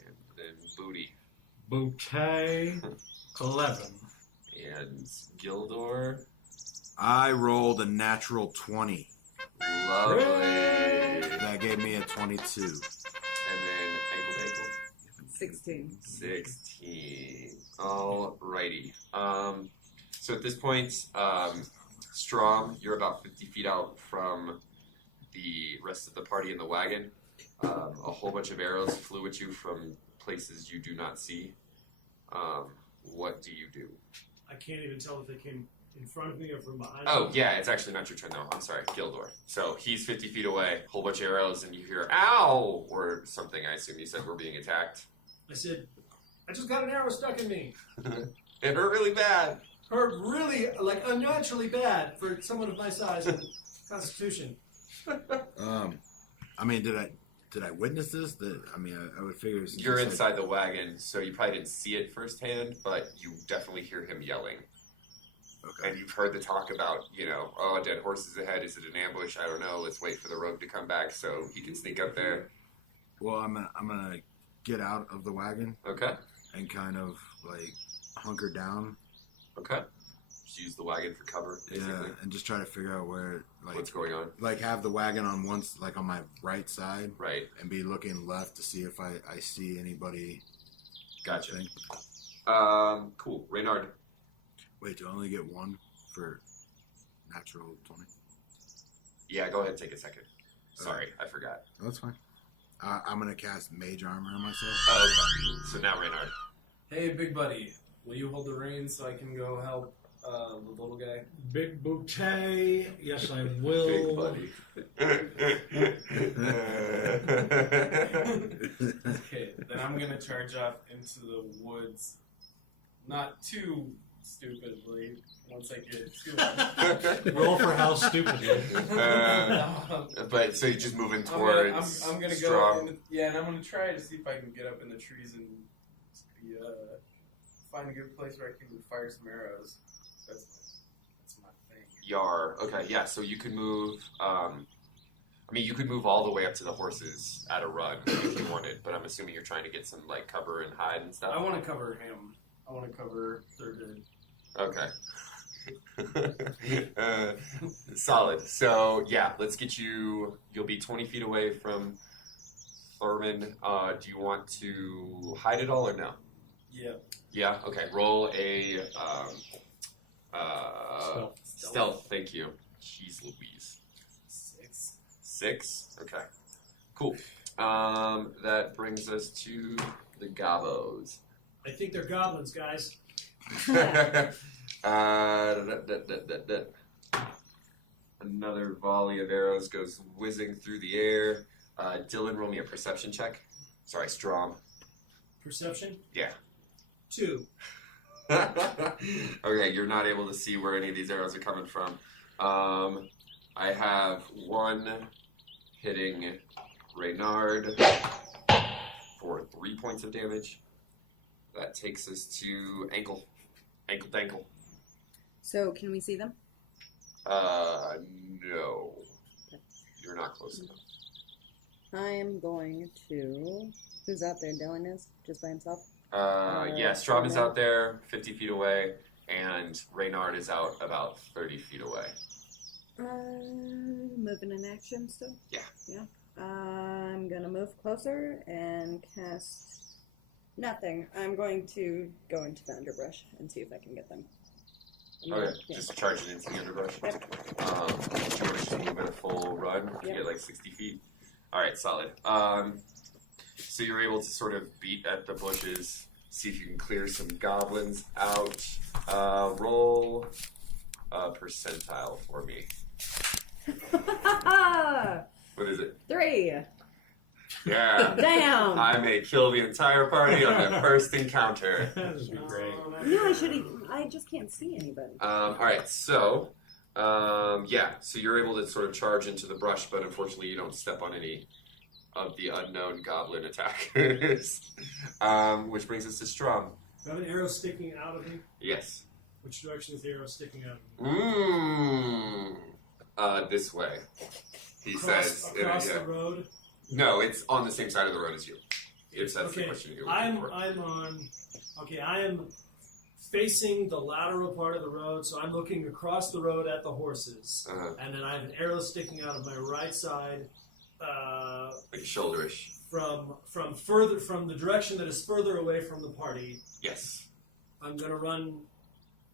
and then Booty, Bouquet, 11. and Gildor. I rolled a natural 20. Lovely. That gave me a 22. And then Ankle to Ankle. 16. 16. Alrighty. So at this point, Strom, you're about 50 feet out from the rest of the party in the wagon. A whole bunch of arrows flew at you from places you do not see. What do you do? I can't even tell if they came in front of me or from behind Oh, me. yeah, it's actually not your turn, though. I'm sorry, Gildor. So he's 50 feet away, whole bunch of arrows, and you hear, ow, or something. I assume you said we're being attacked. I said, I just got an arrow stuck in me. It hurt really bad. Hurt really, like, unnaturally bad for someone of my size and constitution. I mean, did I witness this? I would figure since You're you said- inside the wagon, so you probably didn't see it firsthand, but you definitely hear him yelling. Okay. And you've heard the talk about, oh, dead horses ahead. Is it an ambush? I don't know. Let's wait for the rogue to come back so he can sneak up there. Well, I'm gonna get out of the wagon Okay. and kind of like hunker down. Okay. Just use the wagon for cover, basically. Yeah, and just try to figure out where, like, What's going on? like have the wagon on on my right side, Right. and be looking left to see if I see anybody. Gotcha. Thing. Cool. Reynard. Wait, do I only get one for natural 20? Yeah, go ahead and take a second. Sorry, I forgot. Oh, that's fine. I'm gonna cast Mage Armor on myself. Oh, okay. So now Reynard. Hey, big buddy, will you hold the reins so I can go help the little guy? Big Bouquet, yes, I Big will. buddy. Okay, then I'm gonna charge off into the woods. Not too stupidly, once I get to it. Roll for how stupidly. But so you're just moving I'm towards gonna go, Strong. and I'm gonna try to see if I can get up in the trees and find a good place where I can fire some arrows. That's my thing. Yar. Okay, yeah. So you could move. You could move all the way up to the horses at a run if you wanted. But I'm assuming you're trying to get some like cover and hide and stuff. I want to cover him. I want to cover third good. Okay. Solid. So yeah, let's get you. You'll be 20 feet away from Thurman, do you want to hide it all or no? Yeah. Yeah. Okay. Roll a stealth. Thank you. Jeez Louise. 6. 6. Okay. Cool. That brings us to the gobos. I think they're goblins, guys. Another volley of arrows goes whizzing through the air. Dylan, roll me a perception check. Sorry, Strom. Perception? Yeah. 2. Okay, you're not able to see where any of these arrows are coming from. I have one hitting Reynard for 3 points of damage. That takes us to ankle. Ankle. So, can we see them? No. You're not close enough. I'm going to... Who's out there? Dylan is? Just by himself? Yeah, Strom is out there 50 feet away, and Reynard is out about 30 feet away. Moving in action still? Yeah. Yeah. I'm gonna move closer and cast nothing. I'm going to go into the underbrush and see if I can get them. Okay, Yeah. just charging into the underbrush. Yep. Do you want to just move at a full run to Yep. get like 60 feet? Alright, solid. So you're able to sort of beat at the bushes, see if you can clear some goblins out. Roll a percentile for me. What is it? 3. Yeah. Damn. I may kill the entire party on the first encounter. That would be great. No, I should. I just can't see anybody. Alright, so so you're able to sort of charge into the brush, but unfortunately you don't step on any of the unknown goblin attackers. Which brings us to Strom. Do I have an arrow sticking out of me? Yes. Which direction is the arrow sticking out of me? This way. He Across says. the road? No, it's on the same side of the road as you. If that's the Okay, question you're looking for. I am facing the lateral part of the road, so I'm looking across the road at the horses. Uh-huh. And then I have an arrow sticking out of my right side, Like shoulderish. from the direction that is further away from the party. Yes. I'm gonna run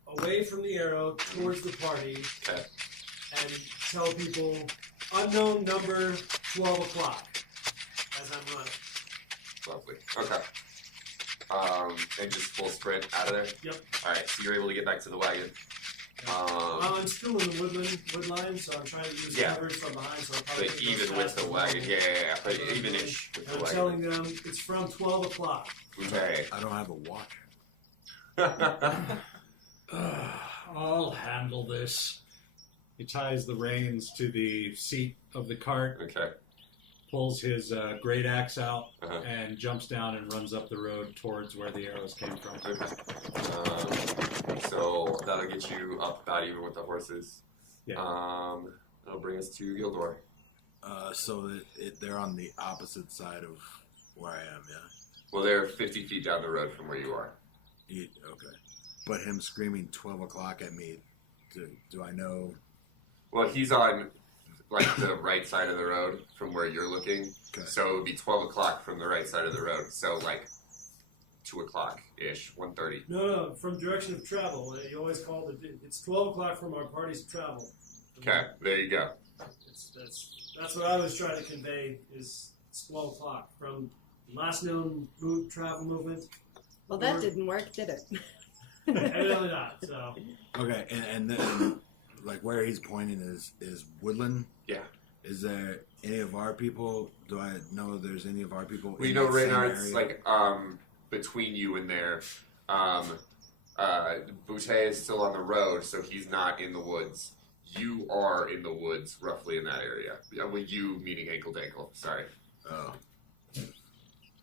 away from the arrow towards the party Okay. and tell people unknown number 12 o'clock as I'm running. Lovely. Okay. And just full sprint out of there? Yep. Alright, so you're able to get back to the wagon. I'm still in the wood line, so I'm trying to use Yeah. coverage from behind. So I'll probably But get those even with fast the as wagon, well. yeah, but even-ish with And the I'm wagon. telling them it's from 12 o'clock. Okay. I don't have a watch. I'll handle this. He ties the reins to the seat of the cart, Okay. pulls his great axe out, Uh-huh. and jumps down and runs up the road towards where the arrows came from. So that'll get you up about even with the horses. Yeah. That'll bring us to Gildor. So they're on the opposite side of where I am, yeah? Well, they're 50 feet down the road from where you are. Okay. But him screaming 12 o'clock at me, do I know? Well, he's on like the right side of the road from where you're looking. Okay. So it would be 12 o'clock from the right side of the road. So like 2 o'clock-ish, 1:30. No, from direction of travel. You always call it's 12 o'clock from our party's travel. Okay, there you go. That's what I was trying to convey. Is it's 12 o'clock from last known travel movement. Well, that didn't work, did it? Evidently not. So Okay, and then, like, where he's pointing is woodland? Yeah. Is there any of our people? Do I know there's any of our people We in know that same Reynard's area? like between you and there. Boutte is still on the road, so he's not in the woods. You are in the woods, roughly in that area. Well, you meaning ankle to ankle. Sorry. Oh.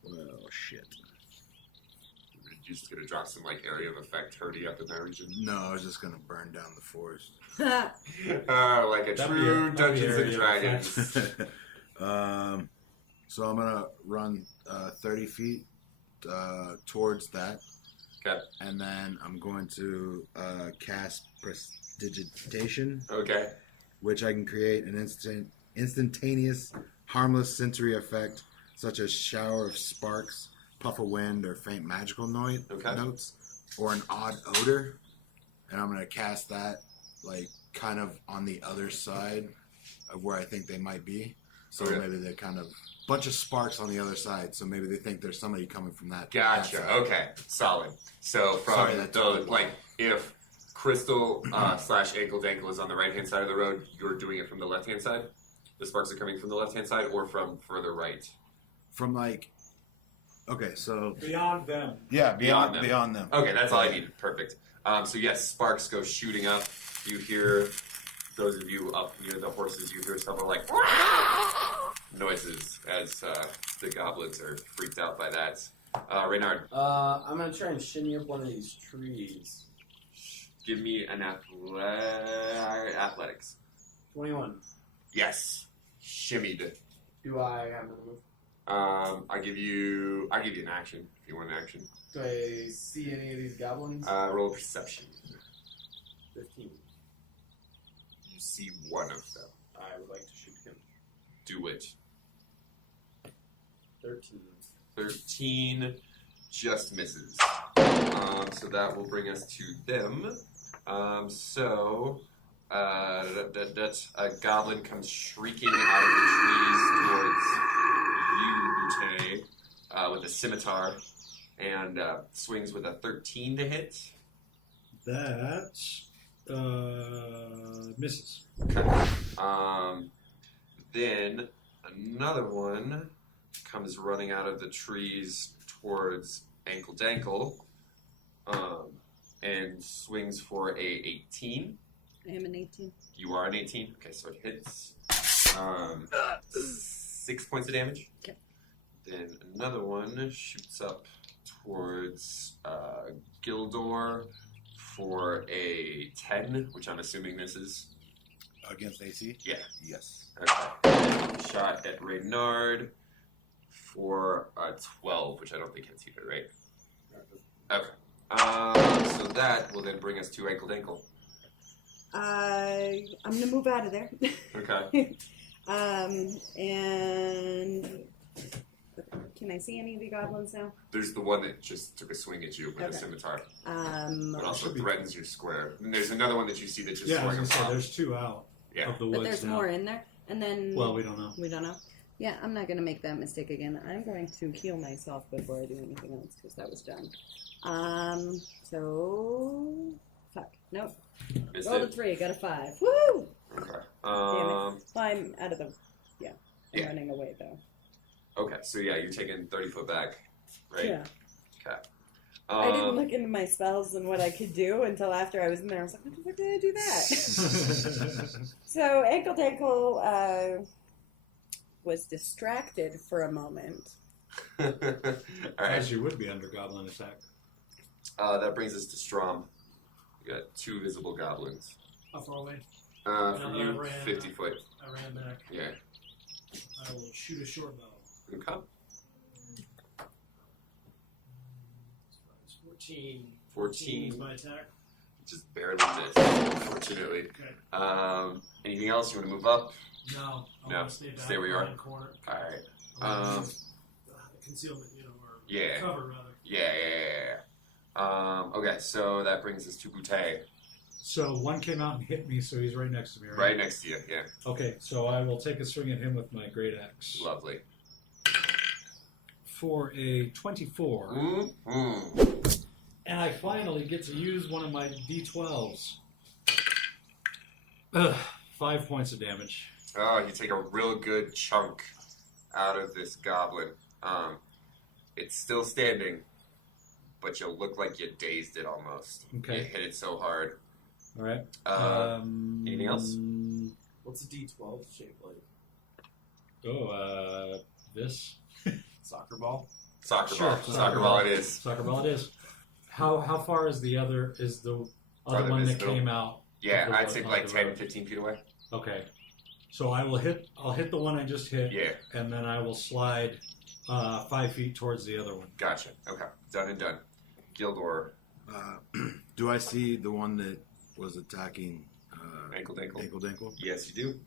Well, shit. You're just gonna drop some like area of effect hurdy up in that region. No, I was just gonna burn down the forest. Like a That'd true be a- that'd be Dungeons and area of Dragons. So I'm gonna run 30 feet towards that. Okay. And then I'm going to cast Prestidigitation, Okay. which I can create an instantaneous, harmless sensory effect such as shower of sparks, puff of wind, or faint magical notes, or an odd odor. And I'm going to cast that, like, kind of on the other side of where I think they might be. So maybe they're kind of bunch of sparks on the other side. So maybe they think there's somebody coming from that. Gotcha. That Okay. Solid. So from if Crystal / Ankle Dankle is on the right hand side of the road, you're doing it from the left hand side. The sparks are coming from the left hand side or from further right. From okay, so Beyond them. yeah, beyond them. Okay, that's all I needed. Perfect. So yes, sparks go shooting up. You hear, those of you up near the horses, you hear something like noises as the goblins are freaked out by that. Reynard, I'm gonna try and shinny up one of these trees. give me an athletics. 21. Yes, shimmied. Do I have to move? I'll give you an action if you want an action. Do I see any of these goblins? Roll perception. 15. You see one of them. I would like to shoot him. Do it. 13. 13 just misses. So that will bring us to them. A goblin comes shrieking out of the trees towards you, Boutte, with a scimitar, and swings with a 13 to hit. That misses. Okay. Then another one comes running out of the trees towards Ankle Dankle, and swings for a 18. I am an 18. You are an 18. Okay, so it hits. 6 points of damage. Okay. Then another one shoots up towards Gildor for a 10, which I'm assuming misses. Against AC? Yeah. Yes. Okay. Shot at Reynard for a 12, which I don't think hits either, right? Okay. So that will then bring us to Ankle Dankle. I'm gonna move out of there. Okay. And can I see any of the goblins now? There's the one that just took a swing at you with a Okay. scimitar, but But also threatens your square. And there's another one that you see that just Yeah, I was swung gonna say across. there's two out of the woods there's now. more in there. And then Well, we don't know. we don't know. Yeah, I'm not gonna make that mistake again. I'm going to heal myself before I do anything else because that was dumb. So fuck. Nope. Missed Rolled a it. 3, got a 5. Woo! Okay. Well, I'm out of the. I'm Yeah. running away though. Okay, so yeah, you're taking 30 foot back, right? Yeah. Okay. I didn't look into my spells and what I could do until after I was in there. I was like, what the fuck did I do that? So Ankle Dankle was distracted for a moment. All right. As you would be under goblin attack. That brings us to Strom. We got 2 visible goblins. How far away? From I you, ran. 50 foot. I ran back. Yeah. I will shoot a short bow. Okay. 14. 14. is my attack. Just barely missed, unfortunately. Okay. Anything else? You want to move up? No. I No, want to stay back stay where you are. behind corner. All right. Concealment, or Yeah. cover rather. Yeah. Okay, so that brings us to Boutte. So one came out and hit me, so he's right next to me, right? Right next to you, yeah. Okay, so I will take a swing at him with my great axe. Lovely. For a 24. Mm-hmm. And I finally get to use one of my D12s. Ugh, 5 points of damage. Oh, you take a real good chunk out of this goblin. It's still standing, but you look like you dazed it almost. Okay. You hit it so hard. All right. Anything else? What's a D12 shaped like? This? Soccer ball? Soccer Sure, ball. Soccer ball it is. Soccer ball it is. How far is the other Farther one that visible? came out? Yeah, of the I'd one say on like the 10, road? 15 feet away. Okay. So I'll hit the one I just hit. Yeah, And then I will slide 5 feet towards the other one. gotcha. Okay, done and done. Gildor, Do I see the one that was attacking Ankle Dankle. Ankle Dinkle? Yes, you do.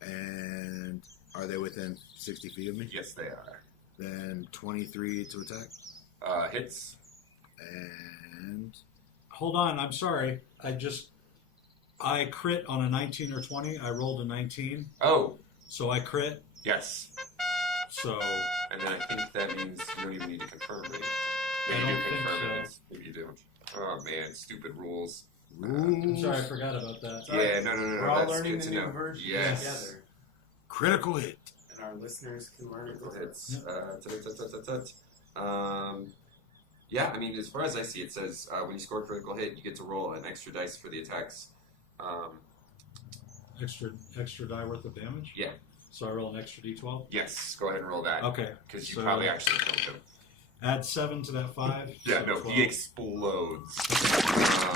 And are they within 60 feet of me? Yes, they are. Then 23 to attack. Hits. And Hold on, I'm sorry. I crit on a 19 or 20. I rolled a 19, Oh, so I crit. yes. So And then I think that means you don't even need to confirm it. I Maybe you don't think confirm so. it. Maybe you don't. Oh man, stupid rules. I'm sorry, I forgot about that. Yeah, no. We're all That's learning good the to new know. version Yes. together, critical hit. and our listeners can learn it. Critical hits. Yeah, I mean, as far as I see, it says when you score a critical hit, you get to roll an extra dice for the attacks. Extra die worth of damage. Yeah. So I roll an extra d12. Yes, go ahead and roll that. Okay. Because you so probably actually killed him. add 7 to that 5. Yeah, so no, 12. he explodes.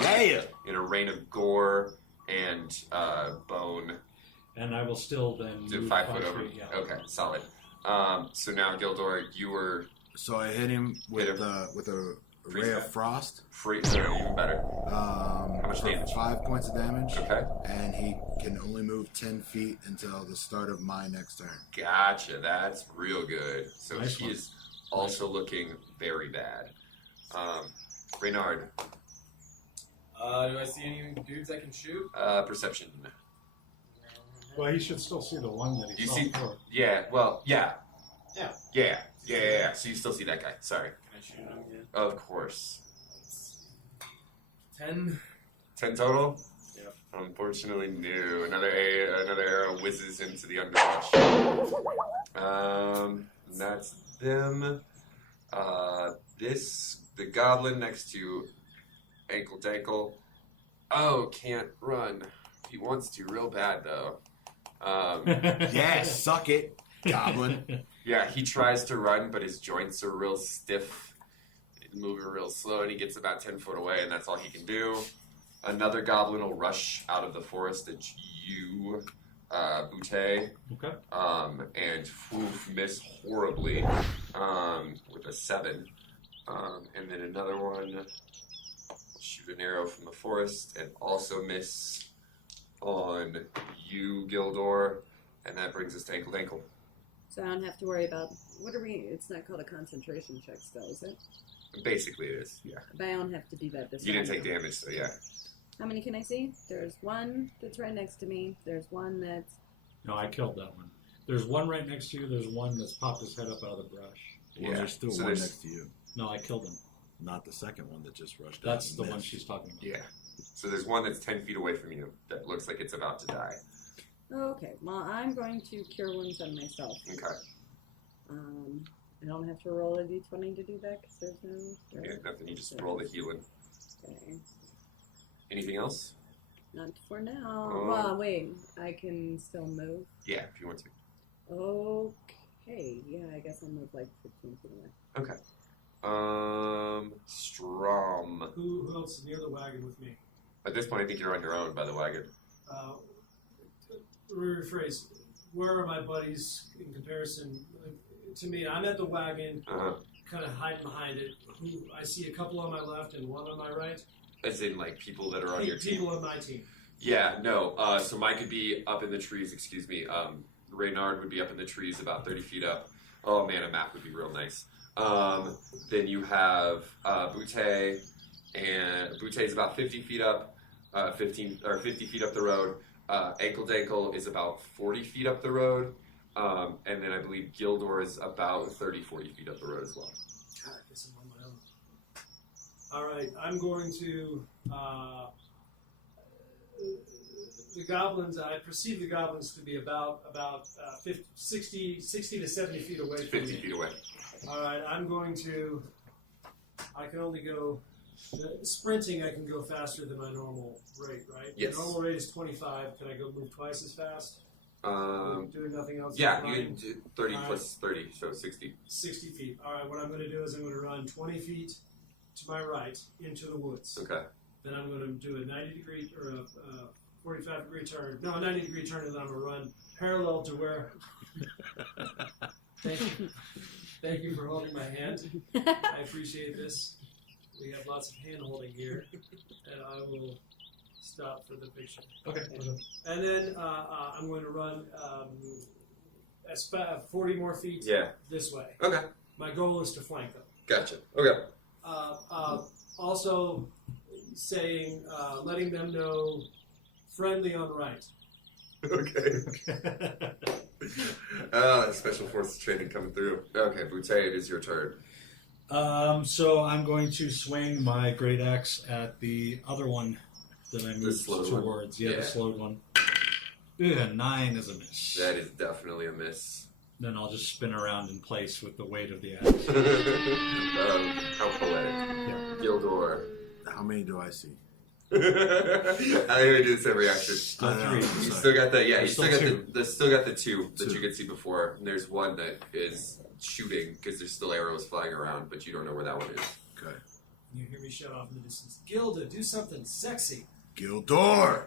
Yeah. In a rain of gore and bone. And I will still then Do move 5 foot over. feet, yeah. Okay, solid. So now, Gildor, you were So I hit him with Hit him. a Freeze ray back. of frost. free. Even better. How much damage? 5 points of damage. Okay. And he can only move 10 feet until the start of my next turn. Gotcha. That's real good. So Nice he one. is also looking very bad. Reynard, Do I see any dudes I can shoot? perception. Well, you should still see the one that he You saw see- before. Yeah. Well. Yeah. Yeah. Yeah. So you still see that guy. Sorry. Can I shoot him again? Of course. 10. 10 total. Yep. Unfortunately, no. Another arrow whizzes into the underbrush. And that's them. The goblin next to Ankle Dankle. Oh, can't run. He wants to real bad though. Yeah, suck it, goblin. Yeah, he tries to run, but his joints are real stiff, moving real slow, and he gets about 10 foot away, and that's all he can do. Another goblin will rush out of the forest at you, Butte, Okay. and miss horribly with a 7. And then another one will shoot an arrow from the forest and also miss on you, Gildor, and that brings us to Ankle Dankle. So I don't have to worry about it's not called a concentration check still, is it? Basically, it is. Yeah. But I don't have to do that this You time. didn't take damage, so yeah. How many can I see? There's one that's right next to me. There's one that's No, I killed that one. There's one right next to you. There's one that's popped his head up out of the brush. Well, Yeah. there's still So one there's- next to you. No, I killed him. Not the second one that just rushed out. That's and the one missed. she's talking about. Yeah. So there's one that's 10 feet away from you that looks like it's about to die. okay. Well, I'm going to cure wounds on myself. Okay. I don't have to roll a d20 to do that because there's no. Yeah, nothing. You just roll the healing. Okay. Anything else? Not for now. Oh. Well, wait. I can still move. Yeah, if you want to. Okay. Yeah, I guess I'll move like 15 feet away. Okay. Strom. Who else is near the wagon with me? At this point, I think you're on your own by the wagon. Rephrase. Where are my buddies in comparison to me? I'm at the wagon, Uh-huh. kind of hiding behind it. I see a couple on my left and one on my right. As in, like, people that are on your team. People on my team. Yeah, no. So Mike could be up in the trees, excuse me. Reynard would be up in the trees about 30 feet up. Oh, man, a map would be real nice. Then you have Butte, and Butte's about 50 feet up, 50 feet up the road. Ankle Dankle is about 40 feet up the road. And then I believe Gildor is about 30, 40 feet up the road as well. God, I guess I'm on my own. All right, I'm going to the goblins. I perceive the goblins to be about 60 to 70 feet away from 50 me. feet away. All right, I'm going to. I can only go. Sprinting, I can go faster than my normal rate, right? Yes. The normal rate is 25. Can I go move twice as fast? Doing nothing else. Yeah, than you running? do 30 All plus 30, so 60. 60 feet. All right, what I'm going to do is I'm going to run 20 feet to my right into the woods. Okay. Then I'm going to do a 90-degree or a 45-degree turn. No, a 90-degree turn, and then I'm going to run parallel to where. Thank you for holding my hand. I appreciate this. We have lots of hand-holding here, and I will stop for the picture. Okay. And then I'm going to run 40 more feet Yeah. this way. Okay. My goal is to flank them. Gotcha. Okay. Also, saying, letting them know, friendly on right. Okay. Special forces training coming through. Okay, Butte, it is your turn. So I'm going to swing my great axe at the other one that I moved slowed one? towards. Yeah, Yeah. the slowed one. Yeah, 9 is a miss. That is definitely a miss. Then I'll just spin around in place with the weight of the axe. How poetic. Gildor. How many do I see? I do this every action. Still I know. 3. You still got the you Still still got two. the still got the two that Two. you could see before. And there's one that is shooting because there's still arrows flying around, but you don't know where that one is. Okay. You hear me shout off in the distance, Gilda, do something sexy. Gildor!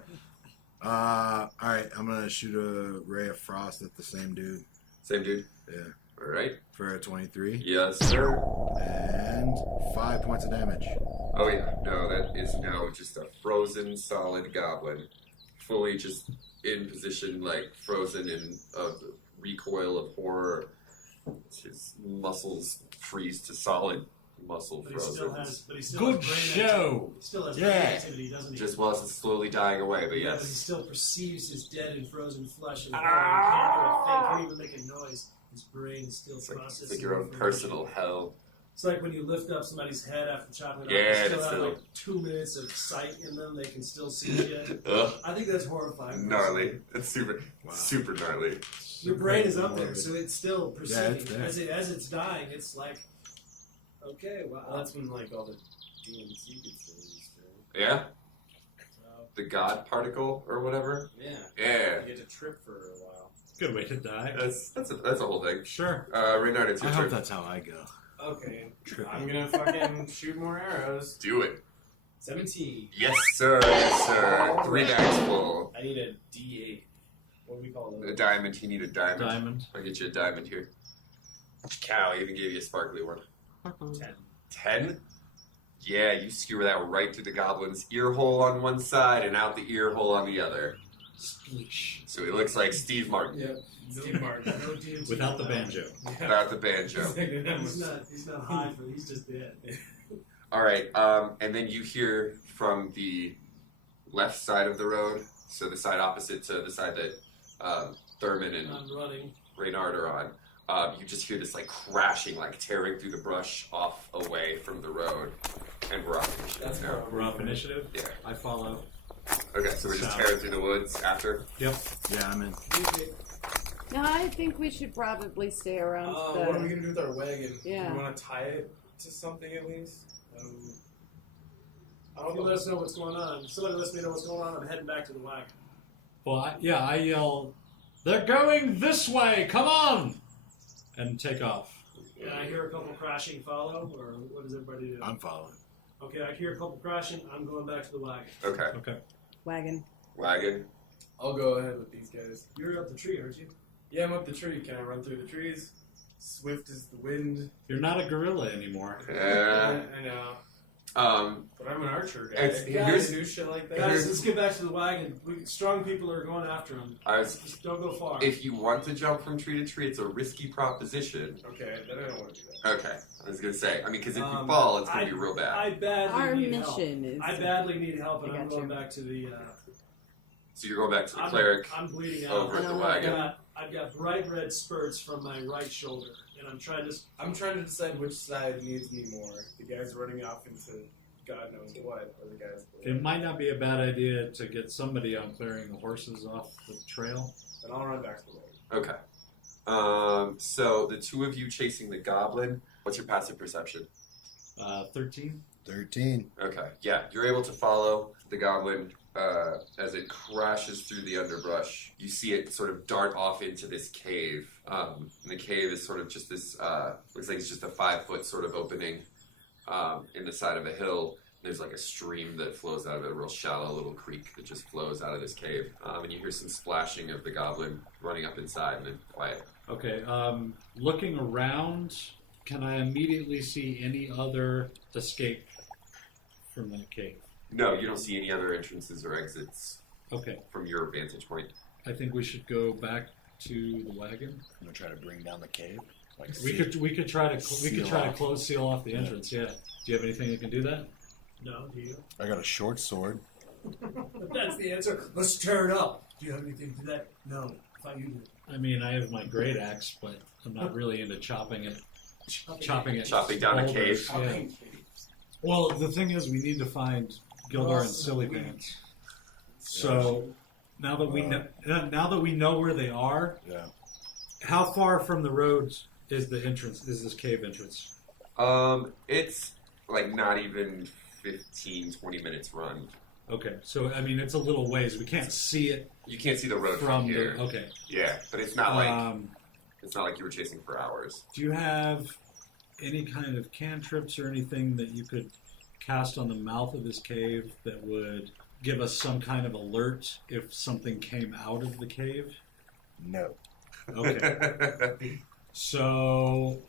Alright, I'm gonna shoot a ray of frost at the same dude. Same dude. Yeah. All right. For a 23. Yes, sir. And 5 points of damage. Oh yeah. No, that is now just a frozen solid goblin, fully just in position, like frozen in a recoil of horror. His muscles freeze to solid muscle But he still frozen. has, but he still Good has brain show. activity. He still has brain Yeah. activity, doesn't he? Just whilst it's slowly dying away, but Yeah, but he yes. still perceives his dead and frozen flesh and he can't do a thing, can't even make a noise. His brain is still It's like processing. your own information. personal hell. It's like when you lift up somebody's head after chopping it Yeah, off. They still that's have still- like 2 minutes of sight in them. They can still see shit. Ugh, I think that's horrifying. gnarly. It's super, Wow. super gnarly. Your brain is up there, so it's still perceiving. it's there. As it's dying, it's like, okay, wow. Well, that's when like all the DMC gets released, right? Yeah, So, the God particle or whatever. Yeah. Yeah, You get to trip for a while. Good way to die. that's a whole thing. Sure. Reynard, it's I your hope turn. that's how I go. Okay. Trippy. I'm gonna fucking shoot more arrows. Do it. 17. Yes, sir. Yes, sir. 3 dice full. I need a D8. What do we call A those? diamond. You need a diamond. Diamond. I'll get you a diamond here. Cow, I even gave you a sparkly one. 10. 10? Yeah, you skewer that right through the goblin's ear hole on one side and out the ear hole on the other. Spleesh. So it looks like Steve Martin Yep. Steve Martin. no DMT Without the allowed. banjo. without the banjo. He's not high for it. He's just dead. All right, and then you hear from the left side of the road, so the side opposite to the side that Thurman and I'm running. Reynard are on. You just hear this like crashing, like tearing through the brush off away from the road, and we're off initiative That's now. We're off initiative. Yeah. I follow. Okay, so we're just Sound. tearing through the woods after. Yep. Yeah, I'm in. No, I think we should probably stay around What are we gonna do with our wagon? Yeah. Do we want to tie it to something at least? I don't You know. let us know what's going on. If somebody lets me know what's going on, I'm heading back to the wagon. Well, I yell, "They're going this way! Come on!" and take off. Yeah, I hear a couple crashing follow, or what does everybody do? I'm following. Okay, I hear a couple crashing. I'm going back to the wagon. Okay, Okay. wagon. wagon. I'll go ahead with these guys. You're up the tree, aren't you? Yeah, I'm up the tree. Can I run through the trees? Swift as the wind. You're not a gorilla anymore. Yeah. I know. But I'm an archer guy. It's- I here's- do shit like that. Guys, let's get back to the wagon. Strong people are going after him. Just don't go far. If you want to jump from tree to tree, it's a risky proposition. Okay, then I don't want to do that. Okay, I was gonna say. I mean, because if you Um, fall, it's gonna be real bad. I badly Our need help. mission is. I badly need help, and I I'm got going you. back to the. So you're going back to the cleric I'm bleeding out. over at the I know. wagon. I've got bright red spurts from my right shoulder, and I'm trying to. I'm trying to decide which side needs me more. The guys running off into God knows what, or the guys. It might not be a bad idea to get somebody on clearing the horses off the trail. And I'll run back to the road. Okay. So the two of you chasing the goblin. What's your passive perception? 13. 13. Okay. Yeah, you're able to follow the goblin as it crashes through the underbrush. You see it sort of dart off into this cave. And the cave is sort of just this. Looks like it's just a 5-foot sort of opening in the side of a hill. There's like a stream that flows out of it, a real shallow little creek that just flows out of this cave. And you hear some splashing of the goblin running up inside and then quiet. Okay. Looking around, can I immediately see any other escape from that cave? No, you don't see any other entrances or exits Okay. from your vantage point. I think we should go back to the wagon? I'm gonna try to bring down the cave. Like We could try to close seal off the entrance. Yeah. Do you have anything that can do that? No, do you? I got a short sword. That's the answer. Let's tear it up. Do you have anything to that? No. I thought you did. I mean, I have my great axe, but I'm not really into chopping it. Chopping down a boulders. cave. Yeah. Well, the thing is, we need to find Gildor and Silly Pants. So now that we know where they are, Yeah. how far from the road is the entrance? Is this cave entrance? It's like not even 15-20 minutes run. Okay, so I mean, it's a little ways. We can't see it You can't see the road from here. the. Okay. Yeah, but it's not like you were chasing for hours. Do you have any kind of cantrips or anything that you could cast on the mouth of this cave that would give us some kind of alert if something came out of the cave? No. Okay. So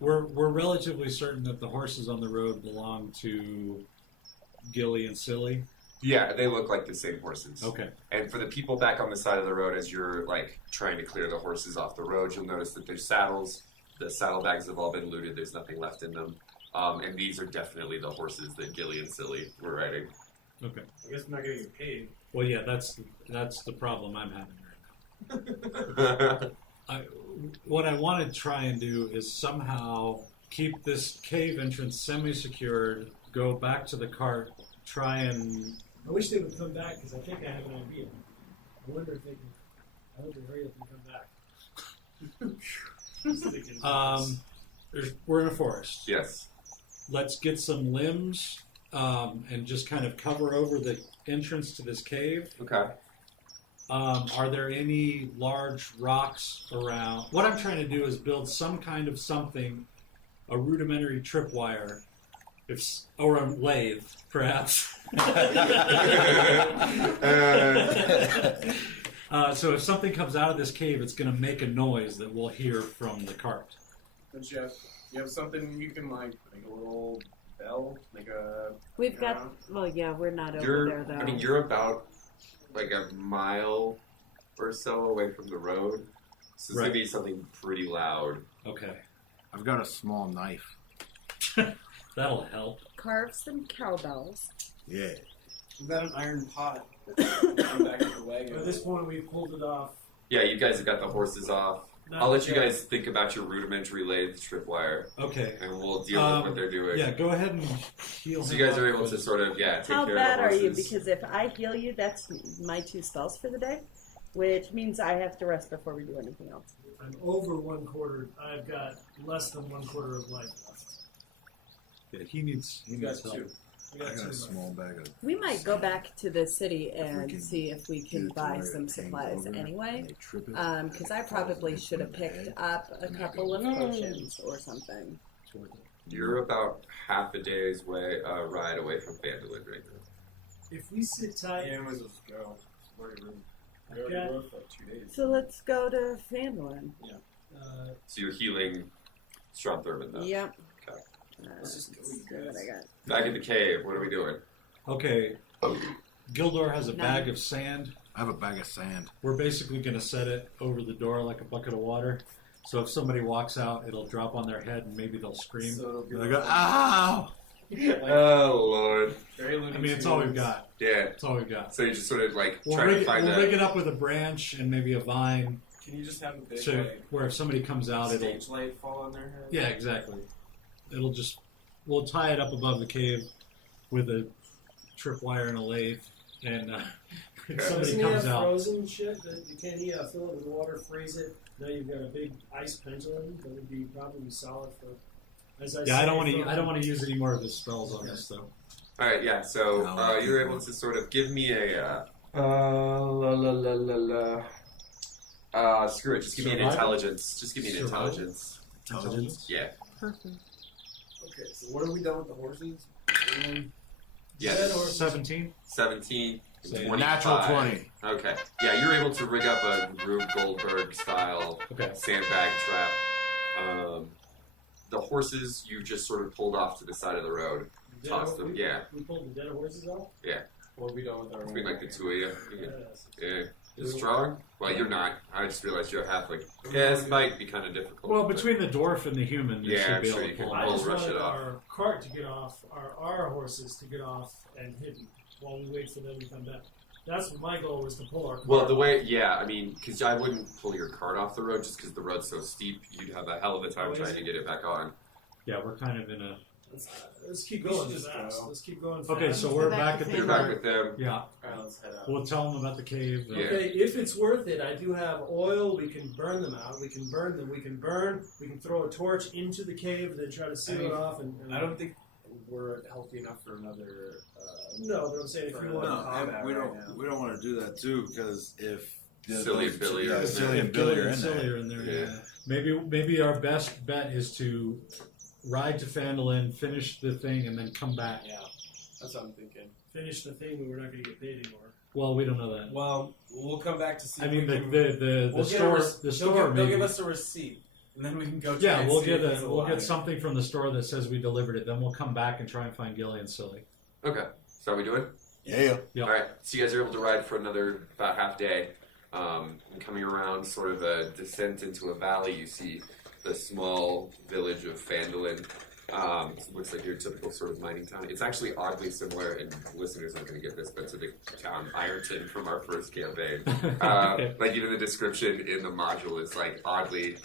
we're relatively certain that the horses on the road belong to Gilly and Silly. Yeah, they look like the same horses. Okay. And for the people back on the side of the road, as you're like trying to clear the horses off the road, you'll notice that their saddles, the saddlebags have all been looted. There's nothing left in them. And these are definitely the horses that Gilly and Silly were riding. Okay. I guess I'm not getting paid. Well, yeah, that's the problem I'm having right now. What I want to try and do is somehow keep this cave entrance semi-secured, go back to the cart, try and... I wish they would come back because I think I have an idea. I wonder if they can. I hope they hurry up and come back. we're in a forest. Yes. Let's get some limbs and just kind of cover over the entrance to this cave. Okay. Are there any large rocks around? What I'm trying to do is build some kind of something, a rudimentary tripwire, or a lathe, perhaps. So if something comes out of this cave, it's going to make a noise that we'll hear from the cart. But you have something you can like a little bell, like a. We've got. Well, yeah, we're not over You're, there though. I mean, you're about like a mile or so away from the road. So it's going to be something pretty loud. Okay. I've got a small knife. That'll help. Carve some cowbells. Yeah. We've got an iron pot. Come back to the wagon. At this point, we've pulled it off. Yeah, you guys have got the horses off. I'll let you guys think about your rudimentary lathe tripwire, Okay. and we'll deal with what they're doing. Yeah, go ahead and heal So him you guys up are able to with- sort of, take How care bad of the are you? horses. Because if I heal you, that's my 2 spells for the day, which means I have to rest before we do anything else. I'm over 1/4. I've got less than 1/4 of life left. Yeah, he needs You got help. two. We I got got 2 a left. small bag of. We might go back to the city and can see if we get can it to buy where some it hangs supplies over anyway. and they trip it. Because I probably should have picked up a couple of potions or something. You're about half a day's ride away from Vandalin right now. If we sit tight, Yeah, let's just go. We already Okay. rode for like 2 days. So let's go to Fandolin. So you're healing Stromthurman, though. Yep. Okay. Let's just go, Let's you see what guys. I got. Back in the cave, what are we doing? Okay. Gildor has a No. bag of sand. I have a bag of sand. We're basically going to set it over the door like a bucket of water. So if somebody walks out, it'll drop on their head and maybe they'll scream. So it'll be And I like, go, ow! Oh, Lord. very Looney I mean, it's all we've Tunes. got. Yeah. It's all we've got. So you just sort of like We'll try to rig, find we'll a... rig it up with a branch and maybe a vine, Can you just have a big so like, where if somebody comes out, it'll. stage light fall on their head? Yeah, exactly. We'll tie it up above the cave with a tripwire and a lathe, and if somebody doesn't he comes have out. frozen shit? Can he fill it with water, freeze it? Now you've got a big ice pendulum that would be probably solid for. As I Yeah, I say, don't want for- I don't want to use any more of his spells on this though. All right, yeah. So No, you're able to sort of give me a screw it. Just give me an Survival? intelligence. Just give me an Survival? intelligence. Intelligence? Yeah. Okay, so what are we done with the horses? Yeah. Dead or- 17. 17. Say 25. Natural 20. Okay. Yeah, you're able to rig up a Rube Goldberg style Okay. sandbag trap. The horses you just sort of pulled off to the side of the road. Dead Tossed hor- them. Yeah. We pulled the dead horses off? What are we done with our Between like the two of you. Yes. Yeah. Strong? Well, you're not. I just realized you're a halfling. Yeah, this might be kind of difficult. Well, but- between the dwarf and the human, you Yeah, should I'm be sure able you to can pull I it pull off. just rush wanted it off. our cart to get off, our horses to get off and hidden while we wait for them to come back. That's what my goal was, to pull our cart. Well, the way, yeah, I mean, because I wouldn't pull your cart off the road just because the road's so steep. You'd have a hell of a time Oh, is trying it? to get it back on. Yeah, we're kind of in a. Let's keep We going should just fast. go. Let's keep going fast. Okay, so Go we're back back to at the You're back with them. Yeah, Alright, let's head out. we'll tell them about the cave. Yeah. Okay, if it's worth it, I do have oil. We can burn them out. We can burn them. We can burn. We can throw a torch into the cave and then try to seal it off. And I don't think we're healthy enough for another. No, but I'm saying if you want. No. No, combat and we right don't. now. We don't want to do that too, because if Silly and Billy are in Silly there. and Billy are and in Silly there. are in there. Yeah. Yeah. Maybe our best bet is to ride to Fandolin, finish the thing, and then come back. Yeah, that's what I'm thinking. Finish the thing, but we're not going to get paid anymore. Well, we don't know that. Well, we'll come back to see. I if mean, we the can- the we'll get a store rec- the store They'll maybe. give us a receipt, and then we can go. Try Yeah, and we'll see get if it's we'll get alive. something from the store that says we delivered it. Then we'll come back and try and find Gilly and Silly. Okay, so how we doing? Yeah. Yeah. All right, so you guys are able to ride for another about half day. And coming around sort of a descent into a valley, you see the small village of Fandolin. Looks like your typical sort of mining town. It's actually oddly similar, and listeners aren't going to get this, but to the town Ironton from our first campaign. Okay. Like even the description in the module is like oddly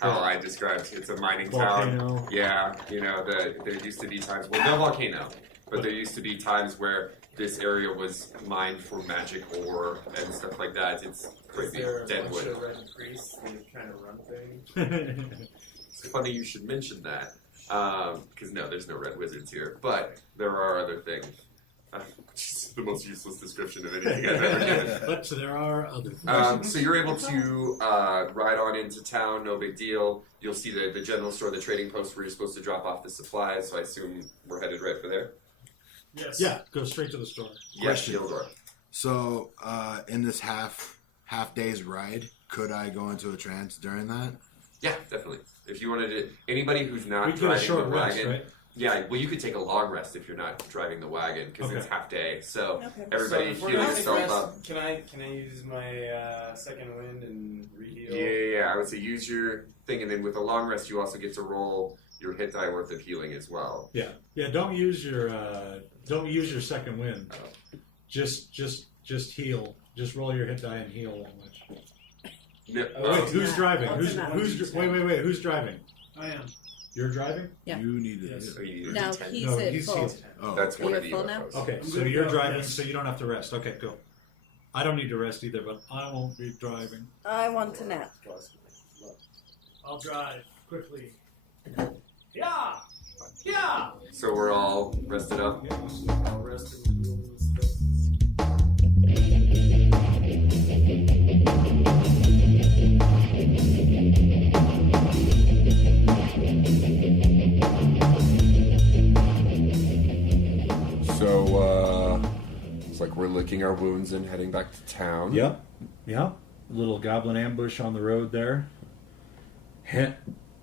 how I described it's a mining Volcano. town. Yeah, you know, there used to be times, well, no volcano, but there used to be times where this area was mined for magic ore and stuff like that. It's Is crazy. there a bunch Deadwood. of red priests that kind of run things? It's funny you should mention that. Because no, there's no red wizards here. But there are other things. Just the most useless description of anything I've ever given. But there are other things. So you're able to ride on into town, no big deal. You'll see the general store, the trading post where you're supposed to drop off the supplies, so I assume we're headed right for there. Yes. Yeah, go straight to the store. Yes, Question. Gildor. So, in this half day's ride, could I go into a trance during that? Yeah, definitely. If you wanted to, anybody who's not We get a driving short the rest, wagon, right? yeah, well, you could take a long rest if you're not driving the wagon because it's Okay. half day. So Okay. everybody so if we're heal gonna take yourself rest, up. Can I use my second wind and reheal? Yeah. I would say use your thing, and then with a long rest, you also get to roll your hit die worth of healing as well. Yeah. Don't use your second wind. Just heal. Just roll your hit die and heal that much. No, Oh, Wait, What's who's that? driving? What's that? Wait. Who's driving? I am. You're driving? Yeah. You need to. Yes. so you need a No, D10. he's No, at he's- full. he's- Oh, That's one You're of the full now? UFOs. Okay, I'm so good to you're go, driving, yes. so you don't have to rest. Okay, go. I don't need to rest either, but I won't be driving. I want to nap. I'll drive quickly. Yeah. Yeah. So we're all rested up. I'll rest and heal and stuff. So it's like we're licking our wounds and heading back to town. Yep. A little goblin ambush on the road there.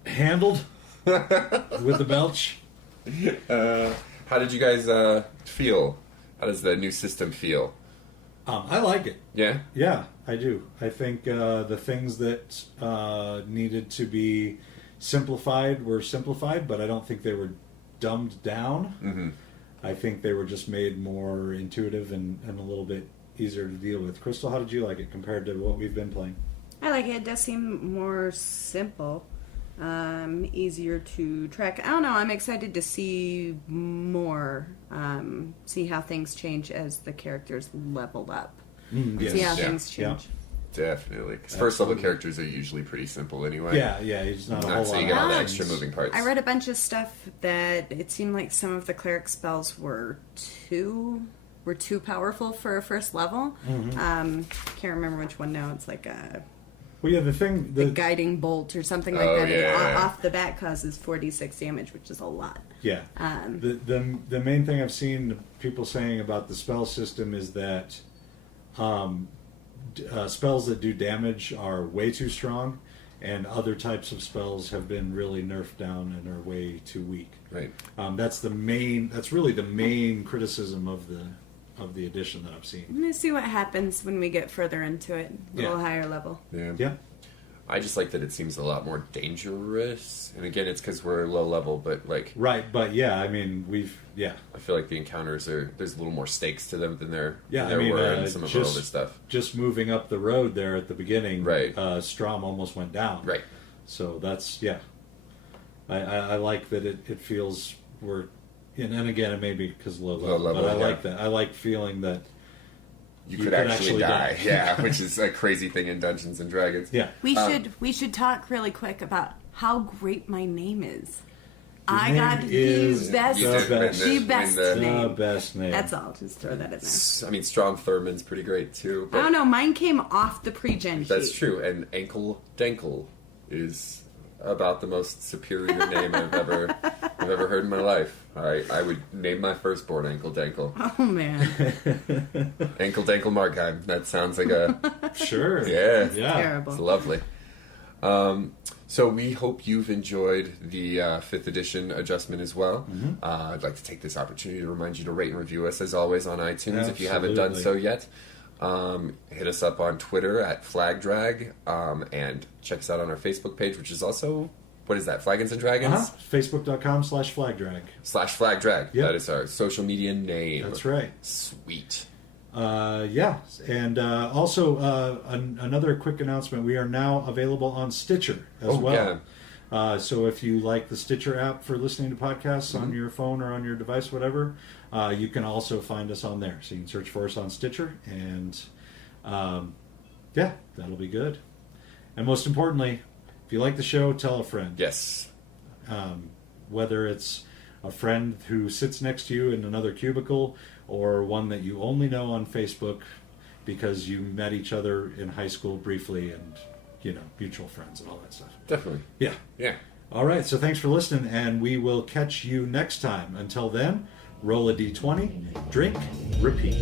Handled with the belch. How did you guys feel? How does the new system feel? I like it. Yeah. Yeah, I do. I think the things that needed to be simplified were simplified, but I don't think they were dumbed down. Mm-hmm. I think they were just made more intuitive and a little bit easier to deal with. Crystal, how did you like it compared to what we've been playing? I like it. It does seem more simple, easier to track. I don't know. I'm excited to see more, see how things change as the characters level up. Yes. See how Yeah. things change. Definitely. Because first level characters are usually pretty simple anyway. Yeah, it's not a whole So lot. you get all the Ah. extra moving parts. I read a bunch of stuff that it seemed like some of the cleric spells were too powerful for a first level. Can't remember which one now. It's like Well, yeah, the guiding bolt or something like Oh, that. And yeah. off the bat causes 46 damage, which is a lot. Yeah. The main thing I've seen people saying about the spell system is that spells that do damage are way too strong, and other types of spells have been really nerfed down and are way too weak. Right. That's really the main criticism of of the edition that I've seen. I'm gonna see what happens when we get further into it, a little higher level. Yeah. Yeah. I just like that it seems a lot more dangerous. And again, it's because we're low level, but like, Right, but yeah, I mean, I feel like the encounters there's a little more stakes to them than there I were mean, in some of our older stuff. Just moving up the road there at the beginning, Right. Strom almost went down. Right. So that's, I like that it feels and again, it may be because low level, but I like that. I like feeling that You could actually die. Yeah, which is a crazy thing in Dungeons and Dragons. Yeah. We should talk really quick about how great my name is. Your I name got is the best, the best. name. The best name. That's all. Just throw that in there. I mean, Strong Thurman's pretty great too. I But don't know. Mine came off the pre-gen. that's sheet. true. And Ankle Dankle is about the most superior name I've ever heard in my life. I would name my firstborn Ankle Dankle. Oh man, Ankle Dankle Markheim. That sounds like a Sure. yeah. terrible. It's lovely. So we hope you've enjoyed the 5th edition adjustment as well. I'd like to take this opportunity to remind you to rate and review us as always on iTunes if you haven't done so yet. Hit us up on Twitter at FlagDrag and check us out on our Facebook page, which is also, what is that, Flagons and Dragons? Facebook.com/flagdrag. /FlagDrag. Yep. That is our social media name. That's right. Sweet. And also another quick announcement: we are now available on Stitcher as well. Yeah. So if you like the Stitcher app for listening to podcasts on your phone or on your device, whatever, you can also find us on there. So you can search for us on Stitcher, and that'll be good. And most importantly, if you like the show, tell a friend. Yes. Whether it's a friend who sits next to you in another cubicle, or one that you only know on Facebook because you met each other in high school briefly and, mutual friends and all that stuff. Definitely. Yeah. Yeah. All right, so thanks for listening, and we will catch you next time. Until then, roll a d20, drink, repeat.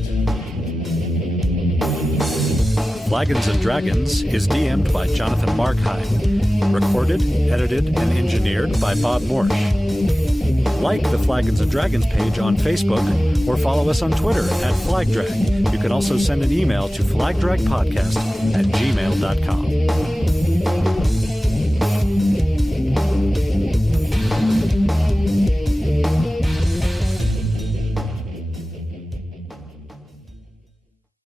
Flagons and Dragons is DM'd by Jonathan Markheim. Recorded, edited, and engineered by Bob Morsch. Like the Flagons and Dragons page on Facebook or follow us on Twitter at FlagDrag. You can also send an email to flagdragpodcast@gmail.com.